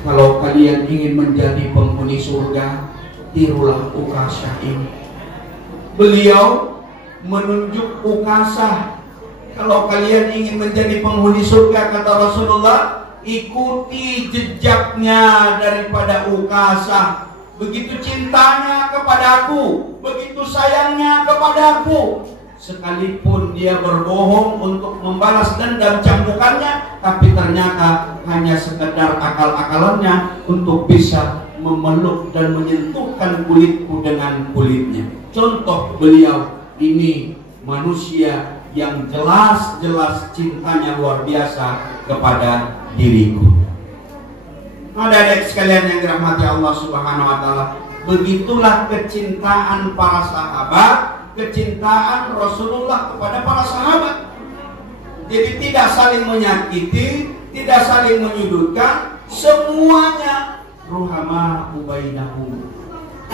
kalau kalian ingin menjadi penghuni surga, tirulah Ukasha ini. Beliau menunjuk Ukasha, kalau kalian ingin menjadi penghuni surga, kata Rasulullah, ikuti jejaknya daripada Ukasha. Begitu cintanya kepadaku, begitu sayangnya kepadaku. Sekalipun dia berbohong untuk membalas dendam cambukannya, tapi ternyata hanya sekedar akal-akalannya untuk bisa memeluk dan menyentuhkan kulitku dengan kulitnya. Contoh beliau ini manusia yang jelas-jelas cintanya luar biasa kepada diriku. Adik-adik sekalian yang dirahmati Allah Subhanahu wa taala, begitulah kecintaan para sahabat, kecintaan Rasulullah kepada para sahabat. Jadi tidak saling menyakiti, tidak saling menyudutkan, semuanya ruhama bainahum.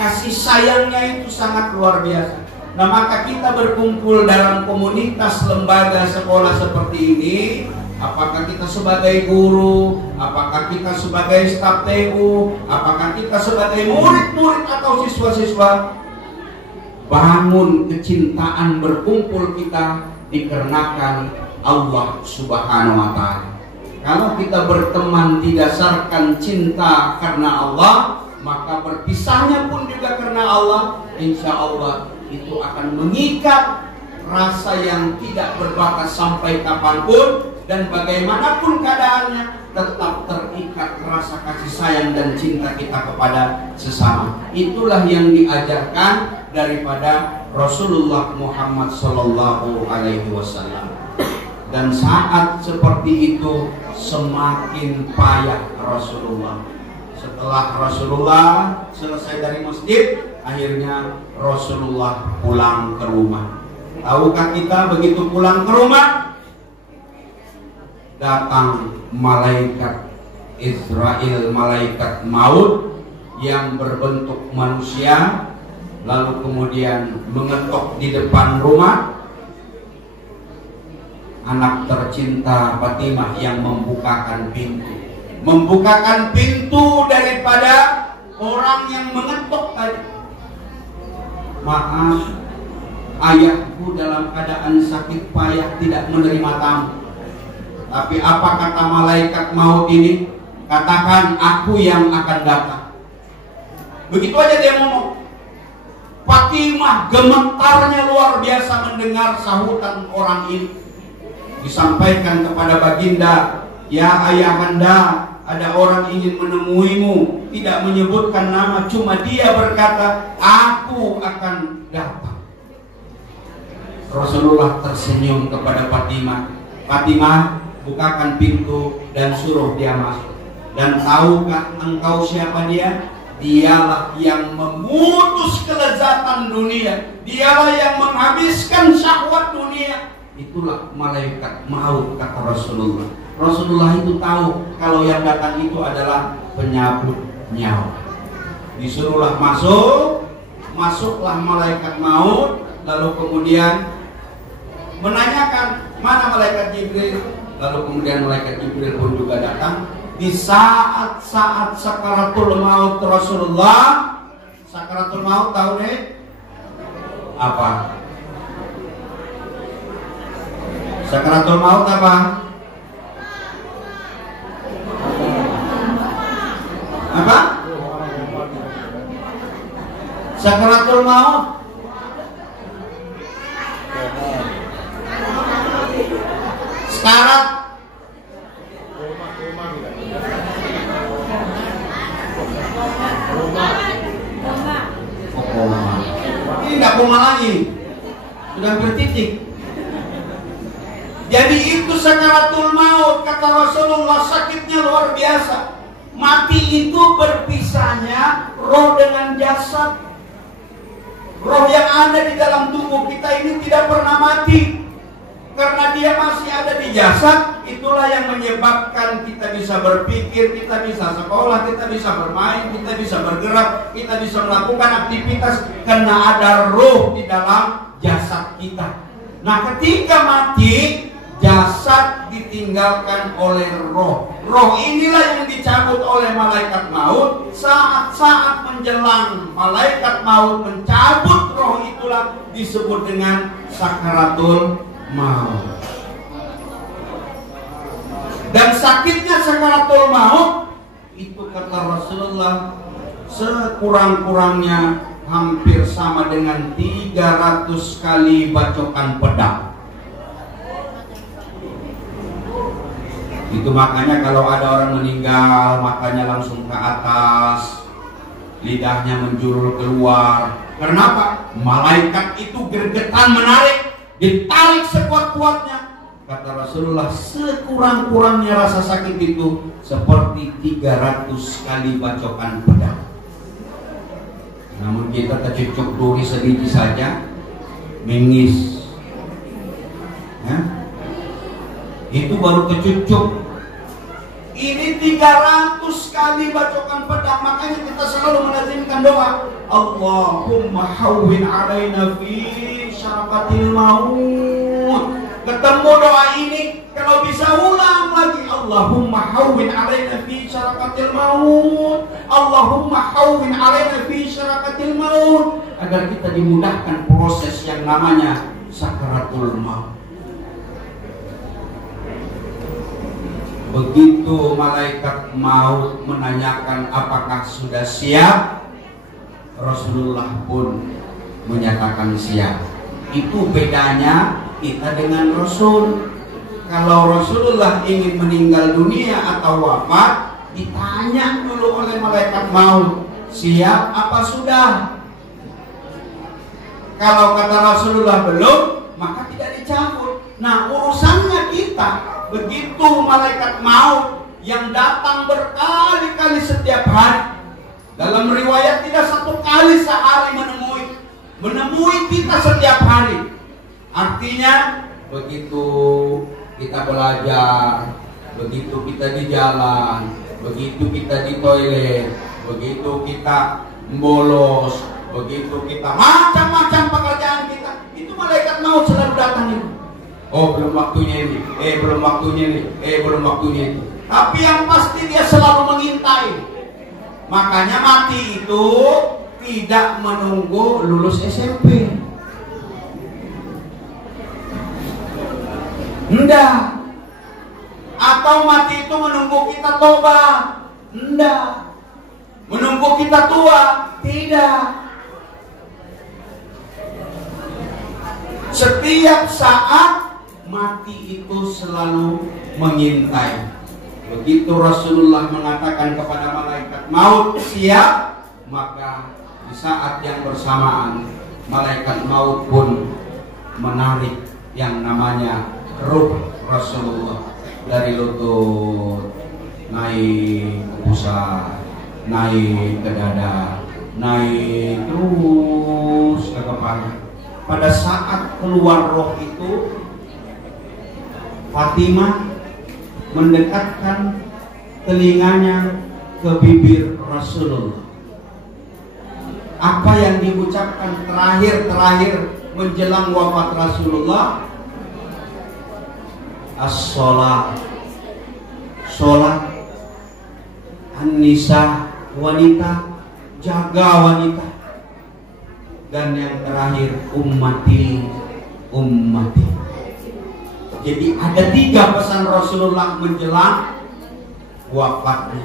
Kasih sayangnya itu sangat luar biasa. Nah, maka kita berkumpul dalam komunitas lembaga sekolah seperti ini. Apakah kita sebagai guru, apakah kita sebagai staf TU, apakah kita sebagai murid-murid atau siswa-siswa, bangun kecintaan berkumpul kita dikarenakan Allah Subhanahu wa taala. Kalau kita berteman didasarkan cinta karena Allah, maka berpisahnya pun juga karena Allah. Insya Allah itu akan mengikat rasa yang tidak berbatas sampai kapanpun, dan bagaimanapun keadaannya tetap terikat rasa kasih sayang dan cinta kita kepada sesama. Itulah yang diajarkan daripada Rasulullah Muhammad Sallallahu Alaihi Wasallam. Dan saat seperti itu semakin payah Rasulullah. Setelah Rasulullah selesai dari masjid, akhirnya Rasulullah pulang ke rumah. Tahukah kita begitu pulang ke rumah, datang malaikat Israel, malaikat maut yang berbentuk manusia, lalu kemudian mengetok di depan rumah. Anak tercinta Fatimah yang membukakan pintu daripada orang yang mengetok tadi. Maaf, ayahku dalam keadaan sakit payah tidak menerima tamu. Tapi apa kata malaikat maut ini? Katakan aku yang akan datang. Begitu aja dia ngomong. Fatimah gemetarnya luar biasa mendengar sahutan orang ini. Disampaikan kepada baginda, ya ayahanda, ada orang ingin menemuimu. Tidak menyebutkan nama, cuma dia berkata, aku akan datang. Rasulullah tersenyum kepada Fatimah. Fatimah, bukakan pintu dan suruh dia masuk. Dan tahukah engkau siapa dia? Dialah yang memutus kelezatan dunia. Dialah yang menghabiskan syahwat dunia. Itulah malaikat maut, kata Rasulullah. Rasulullah itu tahu kalau yang datang itu adalah penyabut nyawa. Disuruhlah masuk, masuklah malaikat maut, lalu kemudian menanyakan mana malaikat Jibril. Lalu kemudian malaikat Jibril pun juga datang. Di saat-saat sakaratul maut Rasulullah, sakaratul maut tahu deh apa? Sakaratul maut apa? Apa? Sakaratul maut sekarat. Ini tidak koma lagi, sudah bertitik. Jadi itu sakaratul maut, kata Rasulullah, sakitnya luar biasa. Mati itu berpisahnya roh dengan jasad. Roh yang ada di dalam tubuh kita ini tidak pernah mati. Karena dia masih ada di jasad, itulah yang menyebabkan kita bisa berpikir, kita bisa sekolah, kita bisa bermain, kita bisa bergerak, kita bisa melakukan aktivitas, karena ada roh di dalam jasad kita. Nah, ketika mati, jasad ditinggalkan oleh roh. Roh inilah yang dicabut oleh malaikat maut. Saat-saat menjelang malaikat maut mencabut roh, itulah disebut dengan sakaratul maut. Dan sakitnya sakaratul maut itu, kata Rasulullah, sekurang-kurangnya hampir sama dengan 300 kali bacokan pedang. Itu makanya kalau ada orang meninggal, matanya langsung ke atas, lidahnya menjulur keluar. Kenapa? Malaikat itu gergetan menarik, ditarik sekuat-kuatnya. Kata Rasulullah, sekurang-kurangnya rasa sakit itu seperti 300 kali bacokan pedang. Namun kita tercucuk duri sedikit saja, mengis. Ya? Itu baru kecucuk. Ini 300 kali bacokan pedang. Makanya kita selalu melazimkan doa, Allahumma hawwin alaina fi syaraqatil maut. Ketemu doa ini, kalau bisa ulang lagi, Allahumma hawwin alaina fi syaraqatil maut, Allahumma hawwin alaina fi syaraqatil maut, agar kita dimudahkan proses yang namanya sakaratul maut. Begitu malaikat maut menanyakan apakah sudah siap, Rasulullah pun menyatakan siap. Itu bedanya kita dengan Rasul. Kalau Rasulullah ingin meninggal dunia atau wafat, ditanya dulu oleh malaikat maut, siap apa sudah? Kalau kata Rasulullah belum, maka tidak dicabut. Nah, urusannya kita, begitu malaikat maut yang datang berkali-kali setiap hari. Dalam riwayat tidak satu kali sehari menemui kita setiap hari. Artinya begitu kita belajar, begitu kita di jalan, begitu kita di toilet, begitu kita bolos, begitu kita macam-macam pekerjaan kita, itu malaikat maut selalu datang itu. Oh, belum waktunya ini, belum waktunya ini, belum waktunya itu. Tapi yang pasti dia selalu mengintai. Makanya mati itu tidak menunggu lulus SMP. Enggak. Atau mati itu menunggu kita tobat. Enggak. Menunggu kita tua. Tidak. Setiap saat mati itu selalu mengintai. Begitu Rasulullah mengatakan kepada malaikat maut siap, maka di saat yang bersamaan malaikat maut pun menarik yang namanya ruh Rasulullah dari lutut naik ke pusat, naik ke dada, naik terus ke kepala. Pada saat keluar roh itu, Fatimah mendekatkan telinganya ke bibir Rasulullah. Apa yang diucapkan terakhir menjelang wafat Rasulullah? As-sholat, sholat, an-nisa, wanita, jaga wanita. Dan yang terakhir, ummati, ummati. Jadi ada 3 pesan Rasulullah menjelang wafatnya.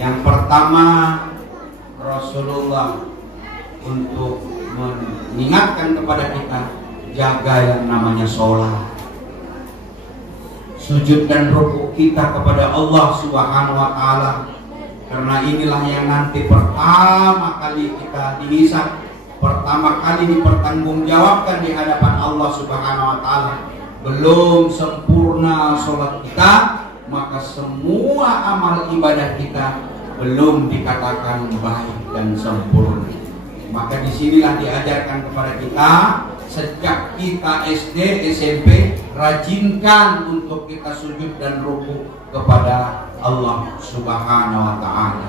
Yang pertama, Rasulullah untuk mengingatkan kepada kita, jaga yang namanya sholat, sujud dan rukuk kita kepada Allah Subhanahu wa Ta'ala. Karena inilah yang nanti pertama kali kita dihisab, pertama kali dipertanggungjawabkan di hadapan Allah Subhanahu wa Ta'ala. Belum sempurna sholat kita, maka semua amal ibadah kita belum dikatakan baik dan sempurna. Maka disinilah diajarkan kepada kita sejak kita SD, SMP, rajinkan untuk kita sujud dan rukuk kepada Allah Subhanahu wa Ta'ala.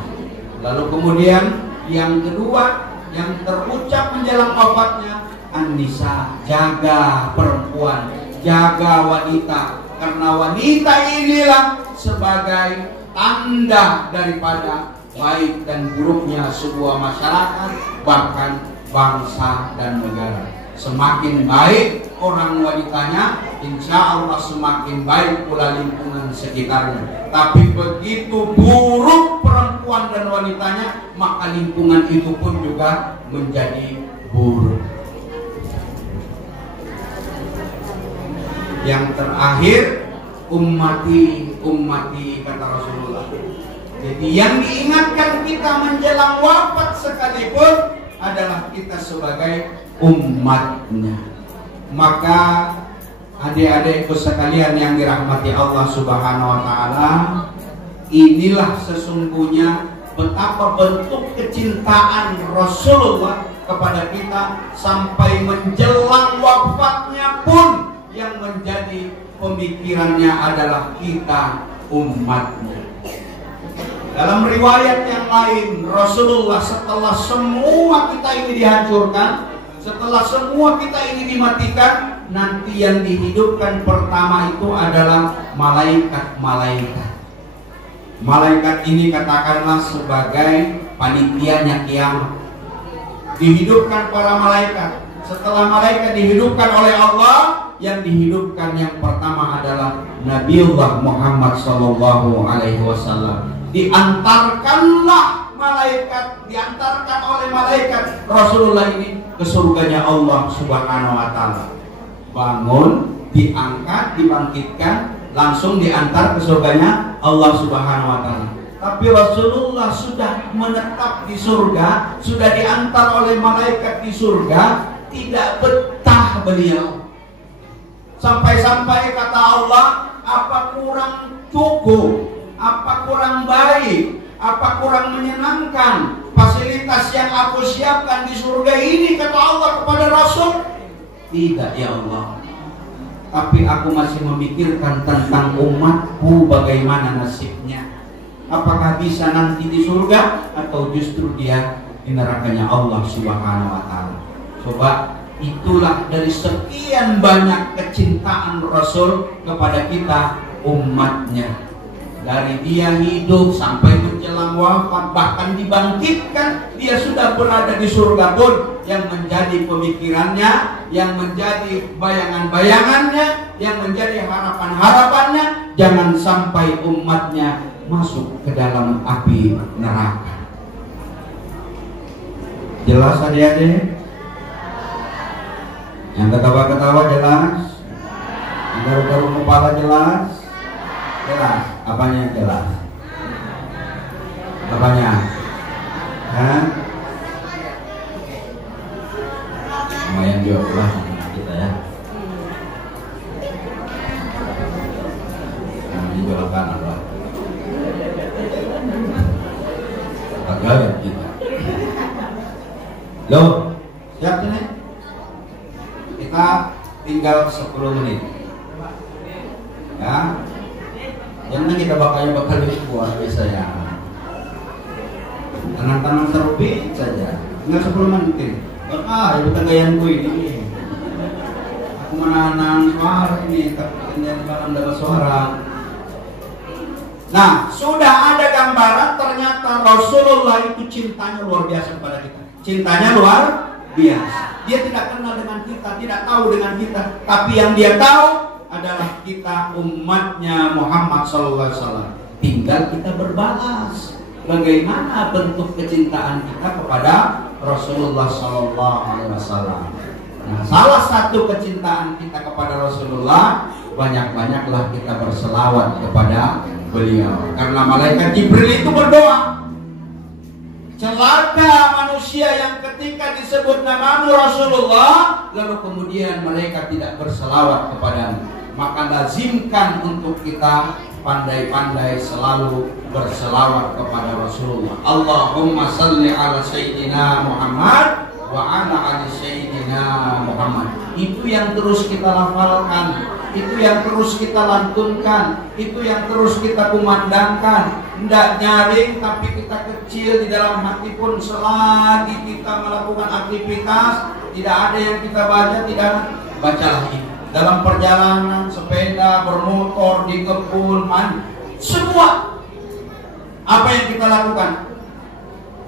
Lalu kemudian yang kedua yang terucap menjelang wafatnya, an-nisa, jaga perempuan, jaga wanita. Karena wanita inilah sebagai tanda daripada baik dan buruknya sebuah masyarakat, bahkan bangsa dan negara. Semakin baik orang wanitanya, insya Allah semakin baik pula lingkungan sekitarnya. Tapi begitu buruk perempuan dan wanitanya, maka lingkungan itu pun juga menjadi buruk. Yang terakhir, ummati, ummati, kata Rasulullah. Jadi yang diingatkan kita menjelang wafat sekalipun adalah kita sebagai umatnya. Maka adik-adikku sekalian yang dirahmati Allah Subhanahu wa Ta'ala, inilah sesungguhnya betapa bentuk kecintaan Rasulullah kepada kita sampai menjelang wafatnya pun yang menjadi pemikirannya adalah kita umatnya. Dalam riwayat yang lain, Rasulullah setelah semua kita ini dihancurkan, setelah semua kita ini dimatikan, nanti yang dihidupkan pertama itu adalah malaikat-malaikat. Malaikat ini katakanlah sebagai panitianya kiamat. Dihidupkan para malaikat. Setelah malaikat dihidupkan oleh Allah, yang dihidupkan yang pertama adalah Nabiullah Muhammad SAW. Diantarkanlah malaikat, diantarkan oleh malaikat Rasulullah ini ke surganya Allah Subhanahu wa Ta'ala. Bangun, diangkat, dibangkitkan, langsung diantar ke surganya Allah Subhanahu wa Ta'ala. Tapi Rasulullah sudah menetap di surga, sudah diantar oleh malaikat di surga, tidak betah beliau. Sampai-sampai kata Allah, apa kurang cukup, apa kurang baik, apa kurang menyenangkan fasilitas yang aku siapkan di surga ini, kata Allah kepada Rasul. Tidak ya Allah, tapi aku masih memikirkan tentang umatku, bagaimana nasibnya. Apakah bisa nanti di surga atau justru dia di nerakanya Allah Subhanahu wa Ta'ala. Coba, itulah dari sekian banyak kecintaan Rasul kepada kita umatnya. Dari dia hidup sampai menjelang wafat, bahkan dibangkitkan, dia sudah berada di surga pun. Yang menjadi pemikirannya, yang menjadi bayangan-bayangannya, yang menjadi harapan-harapannya, jangan sampai umatnya masuk ke dalam api neraka. Jelas adik-adik? Yang ketawa-ketawa jelas? Yang garuk-garuk kepala jelas? Jelas? Apanya jelas? Apanya? Hah? Lumayan jawab lah kita ya. Ini belok kanan lah. Agak kita. Loh, siap nih? Kita tinggal 10 menit. Ya. Jangan kita bakal buat biasa ya. Tenang-tenang terbit saja. Tinggal 10 menit. Ibu tagayanku ini. Aku menahan suara ini, tapi dalam suara. Nah, sudah ada gambaran ternyata Rasulullah itu cintanya luar biasa kepada kita. Cintanya luar biasa. Dia tidak kenal dengan kita, tidak tahu dengan kita, tapi yang dia tahu adalah kita umatnya Muhammad SAW. Tinggal kita berbalas bagaimana bentuk kecintaan kita kepada Rasulullah SAW. Nah, salah satu kecintaan kita kepada Rasulullah, banyak-banyaklah kita berselawat kepada beliau. Karena malaikat Jibril itu berdoa, celaka manusia yang ketika disebut namamu Rasulullah, lalu kemudian mereka tidak berselawat kepadamu. Maka lazimkan untuk kita pandai-pandai selalu berselawat kepada Rasulullah. Allahumma salli ala Sayyidina Muhammad wa ala ali Sayyidina Muhammad. Itu yang terus kita lafalkan, itu yang terus kita lantunkan, itu yang terus kita kumandangkan. Tidak nyaring tapi kita kecil di dalam hati pun, selagi kita melakukan aktivitas, tidak ada yang kita baca, tidak bacalah ini. Dalam perjalanan, sepeda, bermotor, di kebun, semua apa yang kita lakukan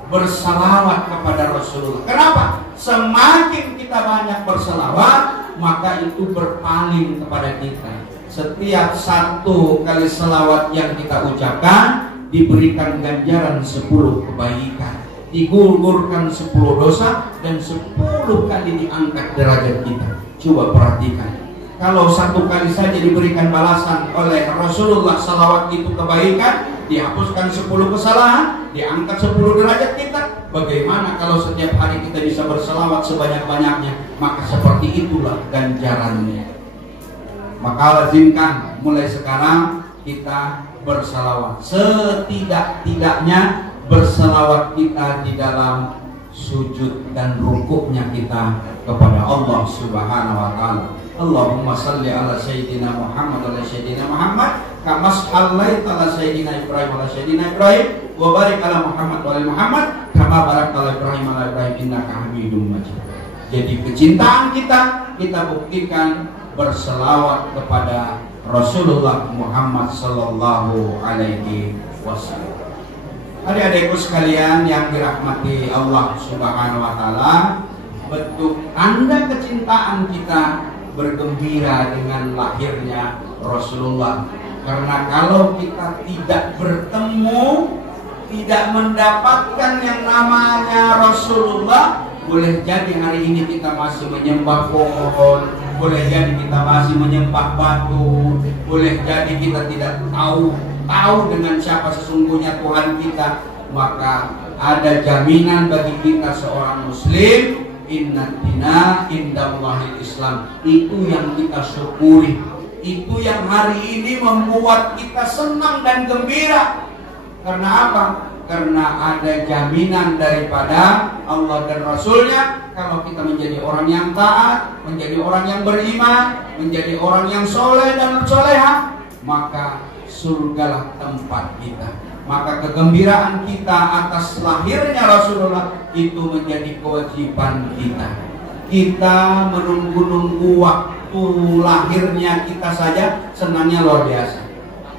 bersalawat kepada Rasulullah. Kenapa? Semakin kita banyak bersalawat, maka itu berpaling kepada kita. Setiap satu kali salawat yang kita ucapkan diberikan ganjaran 10 kebaikan, digugurkan 10 dosa, dan 10 kali diangkat derajat kita. Coba perhatikan, kalau satu kali saja diberikan balasan oleh Rasulullah salawat itu kebaikan, dihapuskan 10 kesalahan, diangkat 10 derajat kita. Bagaimana kalau setiap hari kita bisa berselawat sebanyak-banyaknya? Maka seperti itulah ganjarannya. Maka lazimkan mulai sekarang kita berselawat. Setidak-tidaknya berselawat kita di dalam sujud dan rukuknya kita kepada Allah Subhanahu wa Ta'ala. Allahumma salli ala Sayyidina Muhammad ala Sayyidina Muhammad kama shallaita ala Sayyidina Ibrahim ala Sayyidina Ibrahim wa barik ala Muhammad wa ala Muhammad kama barakta ala Ibrahim ala Ibrahim innaka Hamidum Majid. Jadi kecintaan kita buktikan berselawat kepada Rasulullah Muhammad sallallahu alaihi wasallam. Adik-adikku sekalian yang dirahmati Allah Subhanahu wa Ta'ala, bentuk tanda kecintaan kita bergembira dengan lahirnya Rasulullah. Karena kalau kita tidak bertemu, tidak mendapatkan yang namanya Rasulullah, boleh jadi hari ini kita masih menyembah pohon, boleh jadi kita masih menyembah batu, boleh jadi kita tidak tahu tahu dengan siapa sesungguhnya Tuhan kita, maka ada jaminan bagi kita seorang muslim, inna dina indallahil Islam. Itu yang kita syukuri, itu yang hari ini membuat kita senang dan gembira. Karena apa? Karena ada jaminan daripada Allah dan Rasulnya. Kalau kita menjadi orang yang taat, menjadi orang yang beriman, menjadi orang yang soleh dan soleha, maka surgalah tempat kita. Maka kegembiraan kita atas lahirnya Rasulullah itu menjadi kewajiban kita. Kita menunggu-nunggu waktu lahirnya kita saja senangnya luar biasa.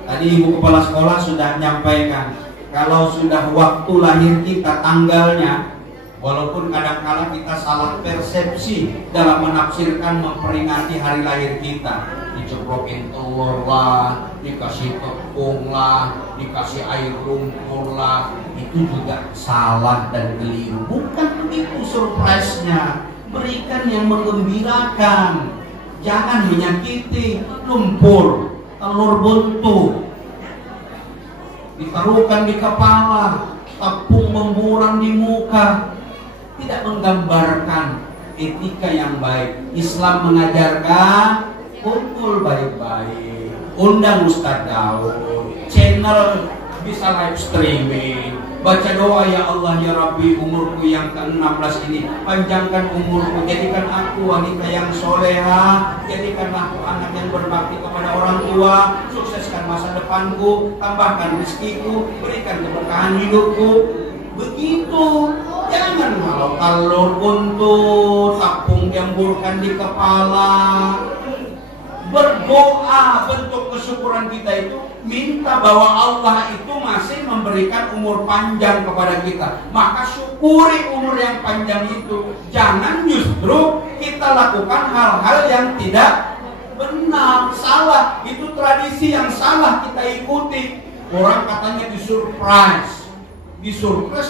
Tadi Ibu Kepala Sekolah sudah menyampaikan, kalau sudah waktu lahir kita tanggalnya, walaupun kadang-kala kita salah persepsi dalam menafsirkan memperingati hari lahir kita, diceprokin telur lah, dikasih tepung lah, dikasih air lumpur lah, itu juga salah dan keliru. Bukan begitu surprise-nya. Berikan yang menggembirakan, jangan menyakiti. Lumpur, telur buntu ditaruhkan di kepala, tepung memburam di muka, tidak menggambarkan etika yang baik. Islam mengajarkan kumpul baik-baik, undang Ustaz Daud, channel bisa live streaming, baca doa, ya Allah ya Rabbi, umurku yang ke-16 ini panjangkan umurku, jadikan aku wanita yang soleha, jadikanlah aku anak yang berbakti kepada orang tua, sukseskan masa depanku, tambahkan rezekiku, berikan keberkahan hidupku. Begitu. Jangan kalau telur untuk tepung diamburkan di kepala. Berdoa, bentuk kesyukuran kita itu minta bahwa Allah itu masih memberikan umur panjang kepada kita. Maka syukuri umur yang panjang itu. Jangan justru kita lakukan hal-hal yang tidak benar, salah. Itu tradisi yang salah kita ikuti. Orang katanya disurprise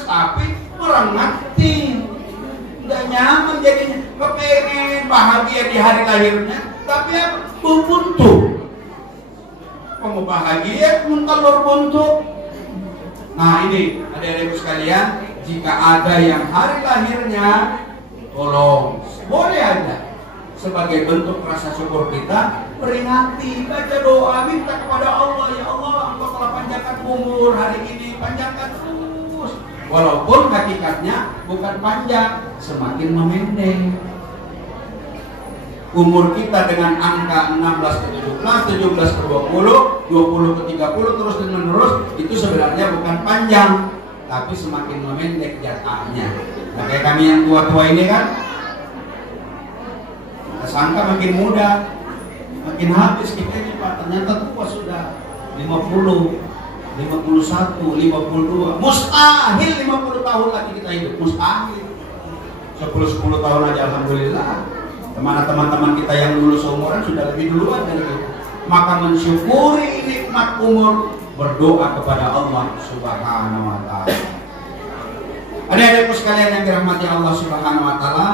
tapi orang ngerti, nggak nyaman, jadinya kepengen bahagia di hari lahirnya, tapi buntu. Kamu bahagia pun telur buntu. Nah ini adik-adikku sekalian, jika ada yang hari lahirnya, tolong boleh aja sebagai bentuk rasa syukur kita, peringati, baca doa, minta kepada Allah, ya Allah, Engkau telah panjangkan umur hari ini, panjangkan terus. Walaupun hakikatnya bukan panjang, semakin memendek. Umur kita dengan angka 16 ke 17, 17 ke 20, 20 ke 30 terus dan menerus, itu sebenarnya bukan panjang, tapi semakin memendek jatahnya. Nah, kayak kami yang tua-tua ini kan, kita sangka makin muda, makin habis kita ini Pak, ternyata tua sudah 50, 51, 52. Mustahil 50 tahun lagi kita hidup, mustahil. 10 tahun aja alhamdulillah. Kemana teman-teman kita yang dulu seumuran sudah lebih duluan dari kita. Maka mensyukuri nikmat umur, berdoa kepada Allah Subhanahu wa ta'ala. Adik-adikku sekalian yang dirahmati Allah Subhanahu wa ta'ala,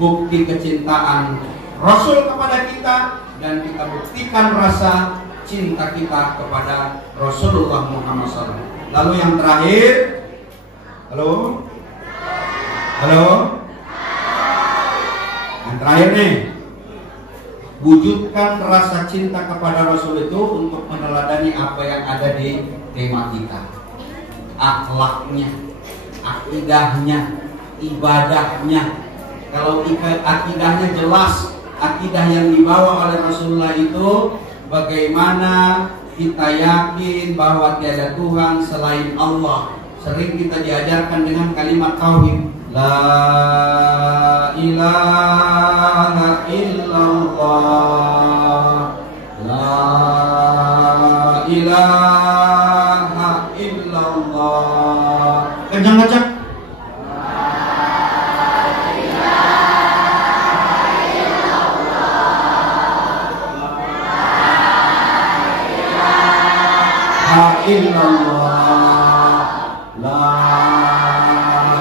bukti kecintaan Rasul kepada kita, dan kita buktikan rasa cinta kita kepada Rasulullah Muhammad SAW. Lalu yang terakhir, halo, yang terakhir nih, wujudkan rasa cinta kepada Rasul itu untuk meneladani apa yang ada di tema kita, akhlaknya, akidahnya, ibadahnya. Kalau akidahnya jelas, akidah yang dibawa oleh Rasulullah itu bagaimana kita yakin bahwa tiada Tuhan selain Allah. Sering kita diajarkan dengan kalimat tauhid, la ilaha illallah, la ilaha illallah. Kencang-kencang. Illallah, la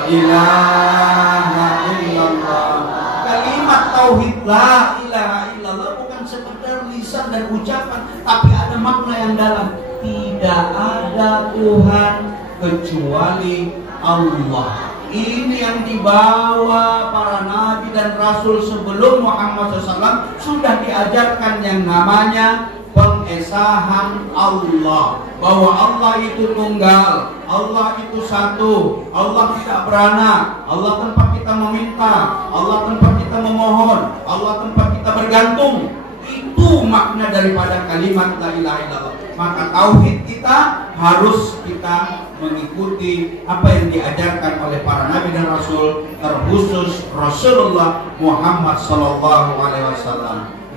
ilaha illallah. Kalimat tauhid la ilaha illallah bukan sekedar lisan dan ucapan, tapi ada makna yang dalam. tidak ada Tuhan kecuali Allah. Ini yang dibawa para nabi dan rasul sebelum Muhammad SAW, sudah diajarkan yang namanya pengesahan Allah, bahwa Allah itu tunggal, Allah itu satu, Allah tidak beranak, Allah tempat kita meminta, Allah tempat kita memohon, Allah tempat kita bergantung. Itu makna daripada kalimat la ilaha illallah. Maka tauhid kita harus kita mengikuti apa yang diajarkan oleh para nabi dan rasul, terkhusus Rasulullah Muhammad SAW.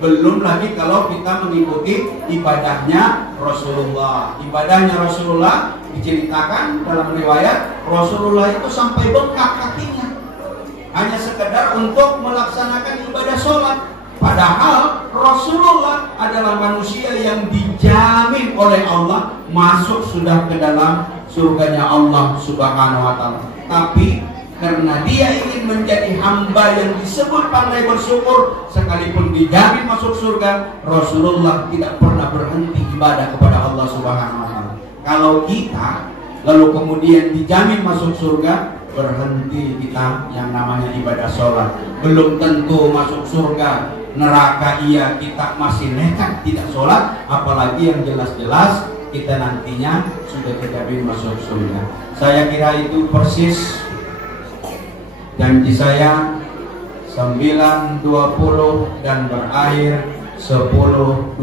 Belum lagi kalau kita mengikuti ibadahnya Rasulullah. Ibadahnya Rasulullah diceritakan dalam riwayat, Rasulullah itu sampai bengkak kakinya hanya sekedar untuk melaksanakan ibadah sholat. Padahal Rasulullah adalah manusia yang dijamin oleh Allah masuk sudah ke dalam surganya Allah Subhanahu wa ta'ala. Tapi karena dia ingin menjadi hamba yang disebut pandai bersyukur, sekalipun dijamin masuk surga, Rasulullah tidak pernah berhenti ibadah kepada Allah Subhanahu wa ta'ala. Kalau kita lalu kemudian dijamin masuk surga, berhenti kita yang namanya ibadah sholat, belum tentu masuk surga. Neraka iya, kita masih nekat tidak sholat, apalagi yang jelas-jelas kita nantinya sudah terjamin masuk surga. Saya kira itu persis janji saya, 9.20 dan berakhir 10.20,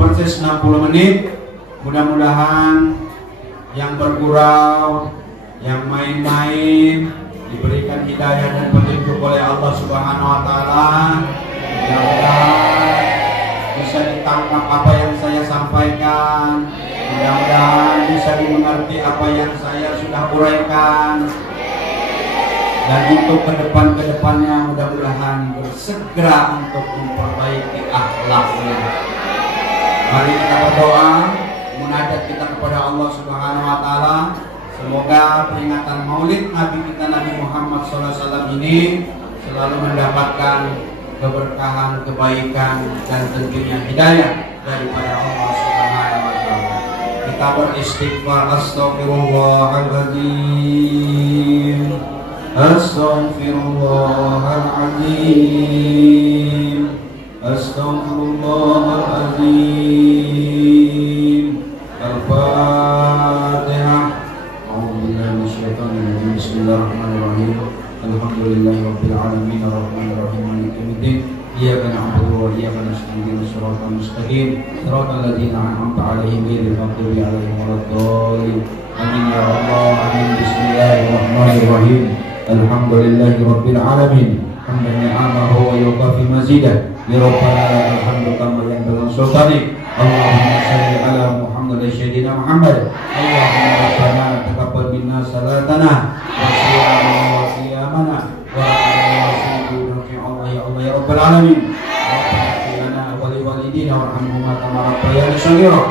persis 60 menit. Mudah-mudahan yang bergurau, yang main-main diberikan hidayah dan petunjuk oleh Allah Subhanahu wa ta'ala. Mudah-mudahan bisa ditangkap apa yang saya sampaikan, mudah-mudahan bisa dimengerti apa yang saya sudah uraikan, dan untuk kedepannya mudah-mudahan bersegera untuk memperbaiki akhlaknya. Mari kita berdoa, munajat kita kepada Allah Subhanahu wa ta'ala. Semoga peringatan maulid Nabi kita Nabi Muhammad SAW ini selalu mendapatkan keberkahan, kebaikan, dan tentunya hidayah daripada Allah Subhanahu wa ta'ala. Kita beristighfar, astaghfirullahaladzim, astaghfirullahaladzim, astaghfirullahaladzim. Al-Fatihah. A'udzubillahi minasyaitonir rajim. Bismillahirrahmanirrahim. Alhamdulillahirabbil alamin arrahmanir rahim maliki yaumiddin. Iyyaka na'budu wa iyyaka nasta'in. Shiratal mustaqim. Shiratal ladzina an'amta 'alaihim ghairil maghdubi 'alaihim waladdallin. Amin ya Allah. Amin. Bismillahirrahmanirrahim. Alhamdulillahirabbil alamin. Hamdan ni'amahu wa yukafi mazidah. Ya Rabbana lakal hamdu kama yanbaghi sultanik. Allahumma shalli ala Muhammad sayyidina Muhammad. Allahumma rabbana taqabbal minna salatana wa siyamana wa qiyamana wa ala Allah ya Allah ya Rabbal alamin. Rabbana wa li walidina warhamhuma kama rabbayani shaghira wa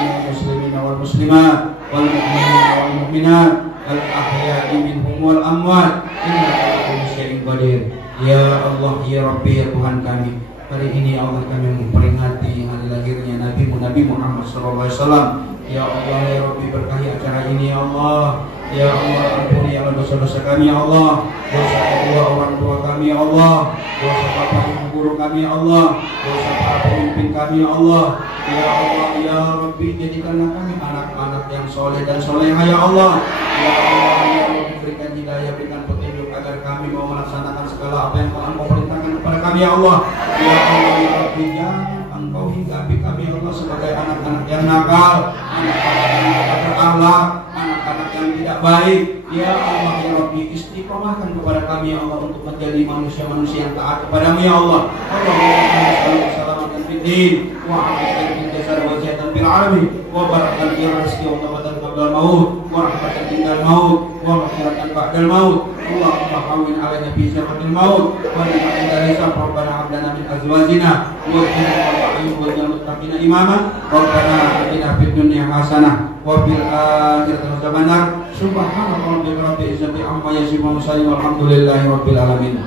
lil muslimina wal muslimat wal mu'minina wal mu'minat al ahya'i minhum wal amwat innaka ala kulli syai'in qadir. Ya Allah ya Rabbi ya Tuhan kami, hari ini Allah kami memperingati hari lahirnya Nabi Muhammad SAW. Ya Allah ya Rabbi, berkahi acara ini ya Allah. Ya Allah, ampuni ya Allah dosa-dosa kami ya Allah, dosa kedua orang tua kami ya Allah, dosa bapak ibu guru kami ya Allah, dosa para pemimpin kami ya Allah. Ya Allah ya Rabbi, jadikanlah kami anak-anak yang soleh dan solehah ya Allah. Ya Allah ya Rabbi, berikan hidayah, berikan petunjuk agar kami mau melaksanakan segala apa yang Tuhan mau perintahkan kepada kami ya Allah. Ya Allah ya Rabbi, jangan Engkau hinggapi kami ya Allah sebagai anak-anak yang nakal, anak-anak yang tidak berakhlak, anak-anak yang tidak baik. Ya Allah ya Rabbi, istiqomahkan kepada kami ya Allah untuk menjadi manusia-manusia yang taat kepadamu ya Allah. Allahumma shalli salamatan fid din wa afiyatan fid jasad wa ziyadatan fil alamin wa barakatan fil rizqi wa tawbatan qabla al-maut wa rahmatan indal maut wa maghfiratan ba'dal maut. Allahumma hawwin 'alaina fi siratil maut wa ni'matil hisab. Rabbana hab lana min azwajina wa dhurriyyatina qurrata muttaqina imama. Rabbana atina fid dunya hasanah wa fil akhirati hasanah. Subhana rabbika rabbil izzati amma yasifun walhamdulillahi rabbil alamin.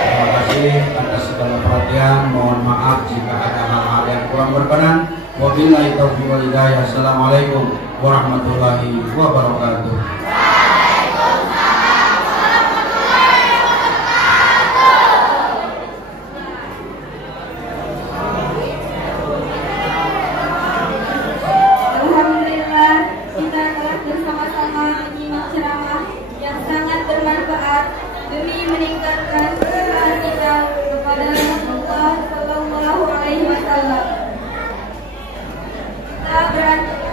Terima kasih atas segala perhatian. Mohon maaf jika ada hal-hal yang kurang berkenan. Wabillahi taufiq wal hidayah. Assalamualaikum warahmatullahi wabarakatuh. Demi meningkatkan iman kita kepada Rasulullah Sallallahu Alaihi Wasallam. Kita